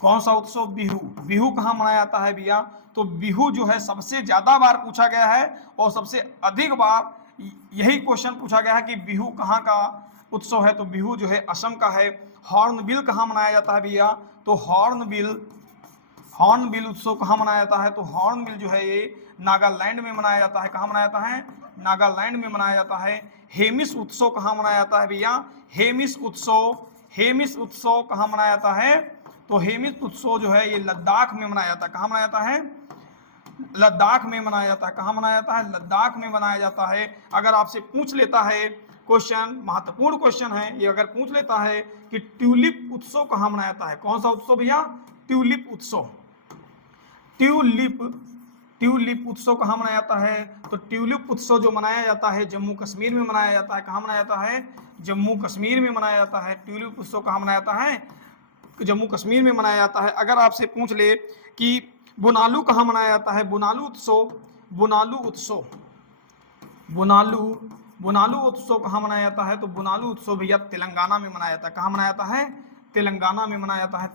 कौन सा उत्सव? बिहू। बिहू कहाँ मनाया जाता है भैया? तो बिहू जो है सबसे ज्यादा बार पूछा गया है और सबसे अधिक बार यही क्वेश्चन पूछा गया है कि बिहू कहाँ का उत्सव है? तो बिहू जो है असम का है। हॉर्नबिल कहाँ मनाया जाता है भैया? तो हॉर्नबिल उत्सव कहाँ मनाया जाता है? तो हॉर्नबिल जो है ये नागालैंड में मनाया जाता है। कहाँ मनाया जाता है? नागालैंड में मनाया जाता है। हेमिस उत्सव कहाँ मनाया जाता है भैया? हेमिस उत्सव कहाँ मनाया जाता है? तो हेमिस उत्सव जो है ये लद्दाख में मनाया जाता है। कहाँ मनाया जाता है? लद्दाख में मनाया जाता है। कहाँ मनाया जाता है? लद्दाख में मनाया जाता है। अगर आपसे पूछ लेता है क्वेश्चन, महत्वपूर्ण क्वेश्चन है ये, अगर पूछ लेता है कि ट्यूलिप उत्सव कहाँ मनाया जाता है? कौन सा उत्सव भैया? ट्यूलिप उत्सव। ट्यूलिप उत्सव कहाँ मनाया जाता है? तो ट्यूलिप उत्सव जो मनाया जाता है जम्मू कश्मीर में मनाया जाता है। कहाँ मनाया जाता है? जम्मू कश्मीर में मनाया जाता है। ट्यूलिप उत्सव कहाँ मनाया जाता है? जम्मू कश्मीर में मनाया जाता है। अगर आपसे पूछ ले कि बुनालू कहाँ मनाया जाता है? बुनालू उत्सव कहाँ मनाया जाता है? तो बुनालू उत्सव भैया तेलंगाना में मनाया जाता है। कहाँ मनाया जाता है? तेलंगाना में मनाया जाता है।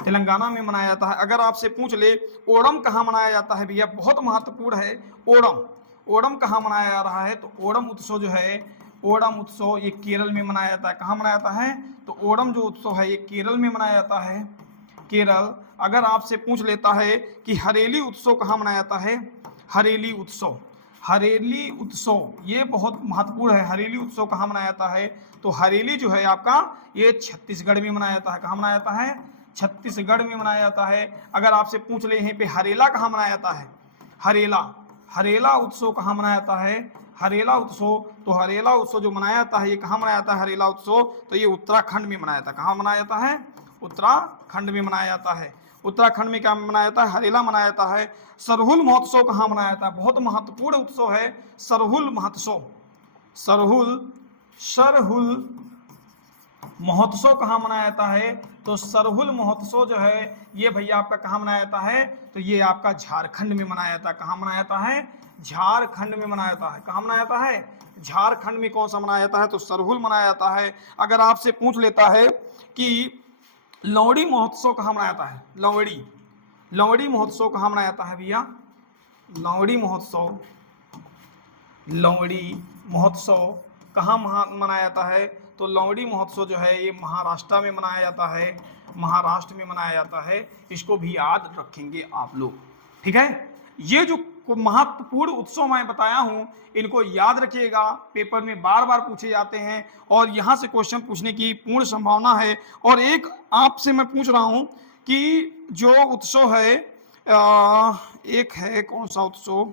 तेलंगाना में मनाया जाता है। अगर आपसे पूछ ले ओणम कहाँ मनाया जाता है भैया? बहुत महत्वपूर्ण है ओणम कहाँ मनाया जा रहा है? तो ओणम उत्सव जो है, ओणम उत्सव ये केरल में मनाया जाता है। कहाँ मनाया जाता है? तो ओणम जो उत्सव है ये केरल में मनाया जाता है, केरल। अगर आपसे पूछ लेता है कि हरेली उत्सव कहाँ मनाया जाता है? हरेली उत्सव ये बहुत महत्वपूर्ण है। हरेली उत्सव कहाँ मनाया जाता है? तो हरेली जो है आपका ये छत्तीसगढ़ में मनाया जाता है। कहाँ मनाया जाता है? छत्तीसगढ़ में मनाया जाता है। अगर आपसे पूछ ले यहीं पे हरेला कहाँ मनाया जाता है? हरेला उत्सव कहाँ मनाया जाता है? हरेला उत्सव, तो हरेला उत्सव जो मनाया जाता है ये कहाँ मनाया जाता है? हरेला उत्सव तो ये उत्तराखंड में मनाया जाता है। कहाँ मनाया जाता है? उत्तराखंड में मनाया जाता है। उत्तराखंड में क्या मनाया जाता है? हरेला मनाया जाता है। सरहुल महोत्सव कहाँ मनाया जाता है? बहुत महत्वपूर्ण उत्सव है सरहुल महोत्सव। सरहुल महोत्सव कहाँ मनाया जाता है? तो सरहुल महोत्सव जो है ये भैया आपका कहाँ मनाया जाता है? तो ये आपका झारखंड में मनाया जाता है। कहाँ मनाया जाता है? झारखंड में मनाया जाता है। कहाँ मनाया जाता है? झारखंड में। कौन सा मनाया जाता है? तो सरहुल मनाया जाता है। अगर आपसे पूछ लेता है कि लोहड़ी महोत्सव कहाँ मनाया जाता है? लोहड़ी महोत्सव कहाँ मनाया जाता है भैया? लोहड़ी महोत्सव कहाँ मनाया जाता है? तो लोहड़ी महोत्सव जो है ये महाराष्ट्र में मनाया जाता है, महाराष्ट्र में मनाया जाता है। इसको भी याद रखेंगे आप लोग, ठीक है। ये जो महत्वपूर्ण उत्सव मैं बताया हूं इनको याद रखिएगा, पेपर में बार बार पूछे जाते हैं और यहाँ से क्वेश्चन पूछने की पूर्ण संभावना है। और एक आपसे मैं पूछ रहा हूँ कि जो उत्सव है एक है कौन सा उत्सव?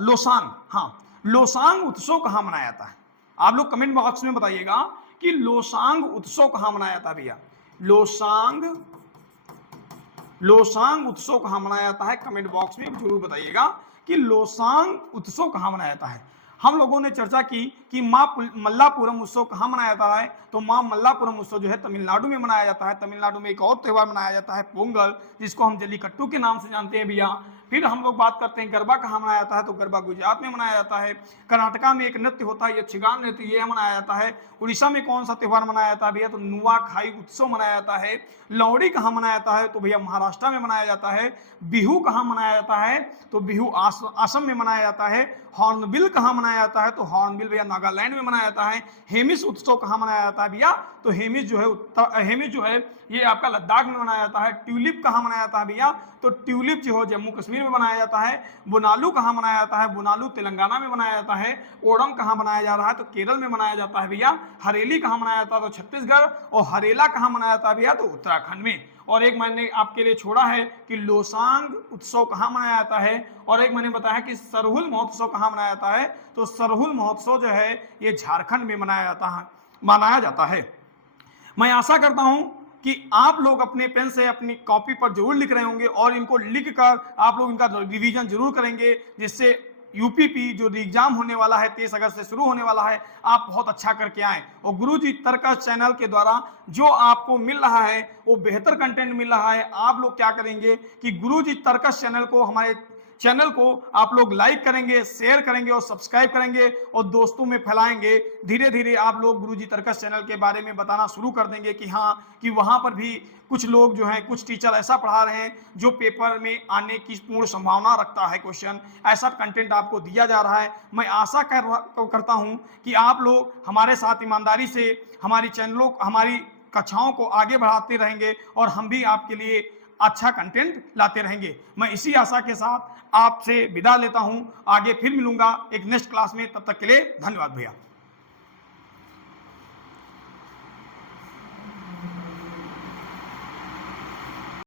लोसांग। हाँ, लोसांग उत्सव कहाँ मनाया जाता है? आप लोग कमेंट बॉक्स में बताइएगा कि लोसांग उत्सव कहाँ मनाया जाता है भैया? लोसांग उत्सव कहाँ मनाया जाता है? कमेंट बॉक्स में जरूर बताइएगा कि लोसांग उत्सव कहाँ मनाया जाता है। हम लोगों ने चर्चा की कि माँ मल्लापुरम उत्सव कहाँ मनाया जाता है, तो माँ मल्लापुरम उत्सव जो है तमिलनाडु में मनाया जाता है। तमिलनाडु में एक और त्यौहार मनाया जाता है पोंगल, जिसको हम जल्लीकट्टू के नाम से जानते हैं भैया। फिर हम लोग बात करते हैं गरबा कहाँ मनाया जाता है, तो गरबा गुजरात में मनाया जाता है। कर्नाटका में एक नृत्य होता है यक्षगान नृत्य, ये मनाया जाता है। उड़ीसा में कौन सा त्यौहार मनाया जाता है भैया, तो नुआखाई उत्सव मनाया जाता है। लोहड़ी कहाँ मनाया जाता है, तो भैया महाराष्ट्र में मनाया जाता है। बिहू कहाँ मनाया जाता है, तो बिहू असम में मनाया जाता है। हॉर्नबिल कहाँ मनाया जाता है, तो हॉर्नबिल भैया नागालैंड में मनाया जाता है। हेमिस उत्सव कहाँ मनाया जाता है भैया, तो हेमिस जो है ये आपका लद्दाख में मनाया जाता है। ट्यूलिप कहाँ मनाया जाता है भैया, तो ट्यूलिप जो है जम्मू कश्मीर में मनाया जाता है। बुनालू कहाँ मनाया जाता है, बुनालू तेलंगाना में मनाया जाता है। ओणम कहाँ मनाया जा रहा है, तो केरल में मनाया जाता है भैया। हरेली कहाँ मनाया जाता है, तो छत्तीसगढ़। और हरेला कहाँ मनाया जाता है भैया, तो उत्तराखंड में। और एक मैंने आपके लिए छोड़ा है कि लोसांग उत्सव कहाँ मनाया जाता है, और एक मैंने बताया कि सरहुल महोत्सव कहाँ मनाया जाता है, तो सरहुल महोत्सव जो है ये झारखंड में मनाया जाता है। मैं आशा करता हूं कि आप लोग अपने पेन से अपनी कॉपी पर जरूर लिख रहे होंगे और इनको लिख कर आप लोग इनका रिवीजन जरूर करेंगे, जिससे यूपीपी जो एग्जाम होने वाला है 23 अगस्त से शुरू होने वाला है, आप बहुत अच्छा करके आए। और गुरुजी तर्कस चैनल के द्वारा जो आपको मिल रहा है वो बेहतर कंटेंट मिल रहा है। आप लोग क्या करेंगे कि गुरुजी तर्कस चैनल को, हमारे चैनल को आप लोग लाइक करेंगे, शेयर करेंगे और सब्सक्राइब करेंगे और दोस्तों में फैलाएंगे। धीरे धीरे आप लोग गुरुजी तर्कस चैनल के बारे में बताना शुरू कर देंगे कि हाँ, कि वहाँ पर भी कुछ लोग जो हैं, कुछ टीचर ऐसा पढ़ा रहे हैं जो पेपर में आने की पूर्ण संभावना रखता है। क्वेश्चन ऐसा कंटेंट आपको दिया जा रहा है। मैं आशा करता हूं कि आप लोग हमारे साथ ईमानदारी से हमारी कक्षाओं को आगे बढ़ाते रहेंगे और हम भी आपके लिए अच्छा कंटेंट लाते रहेंगे। मैं इसी आशा के साथ आपसे विदा लेता हूं। आगे फिर मिलूंगा एक नेक्स्ट क्लास में, तब तक के लिए धन्यवाद भैया।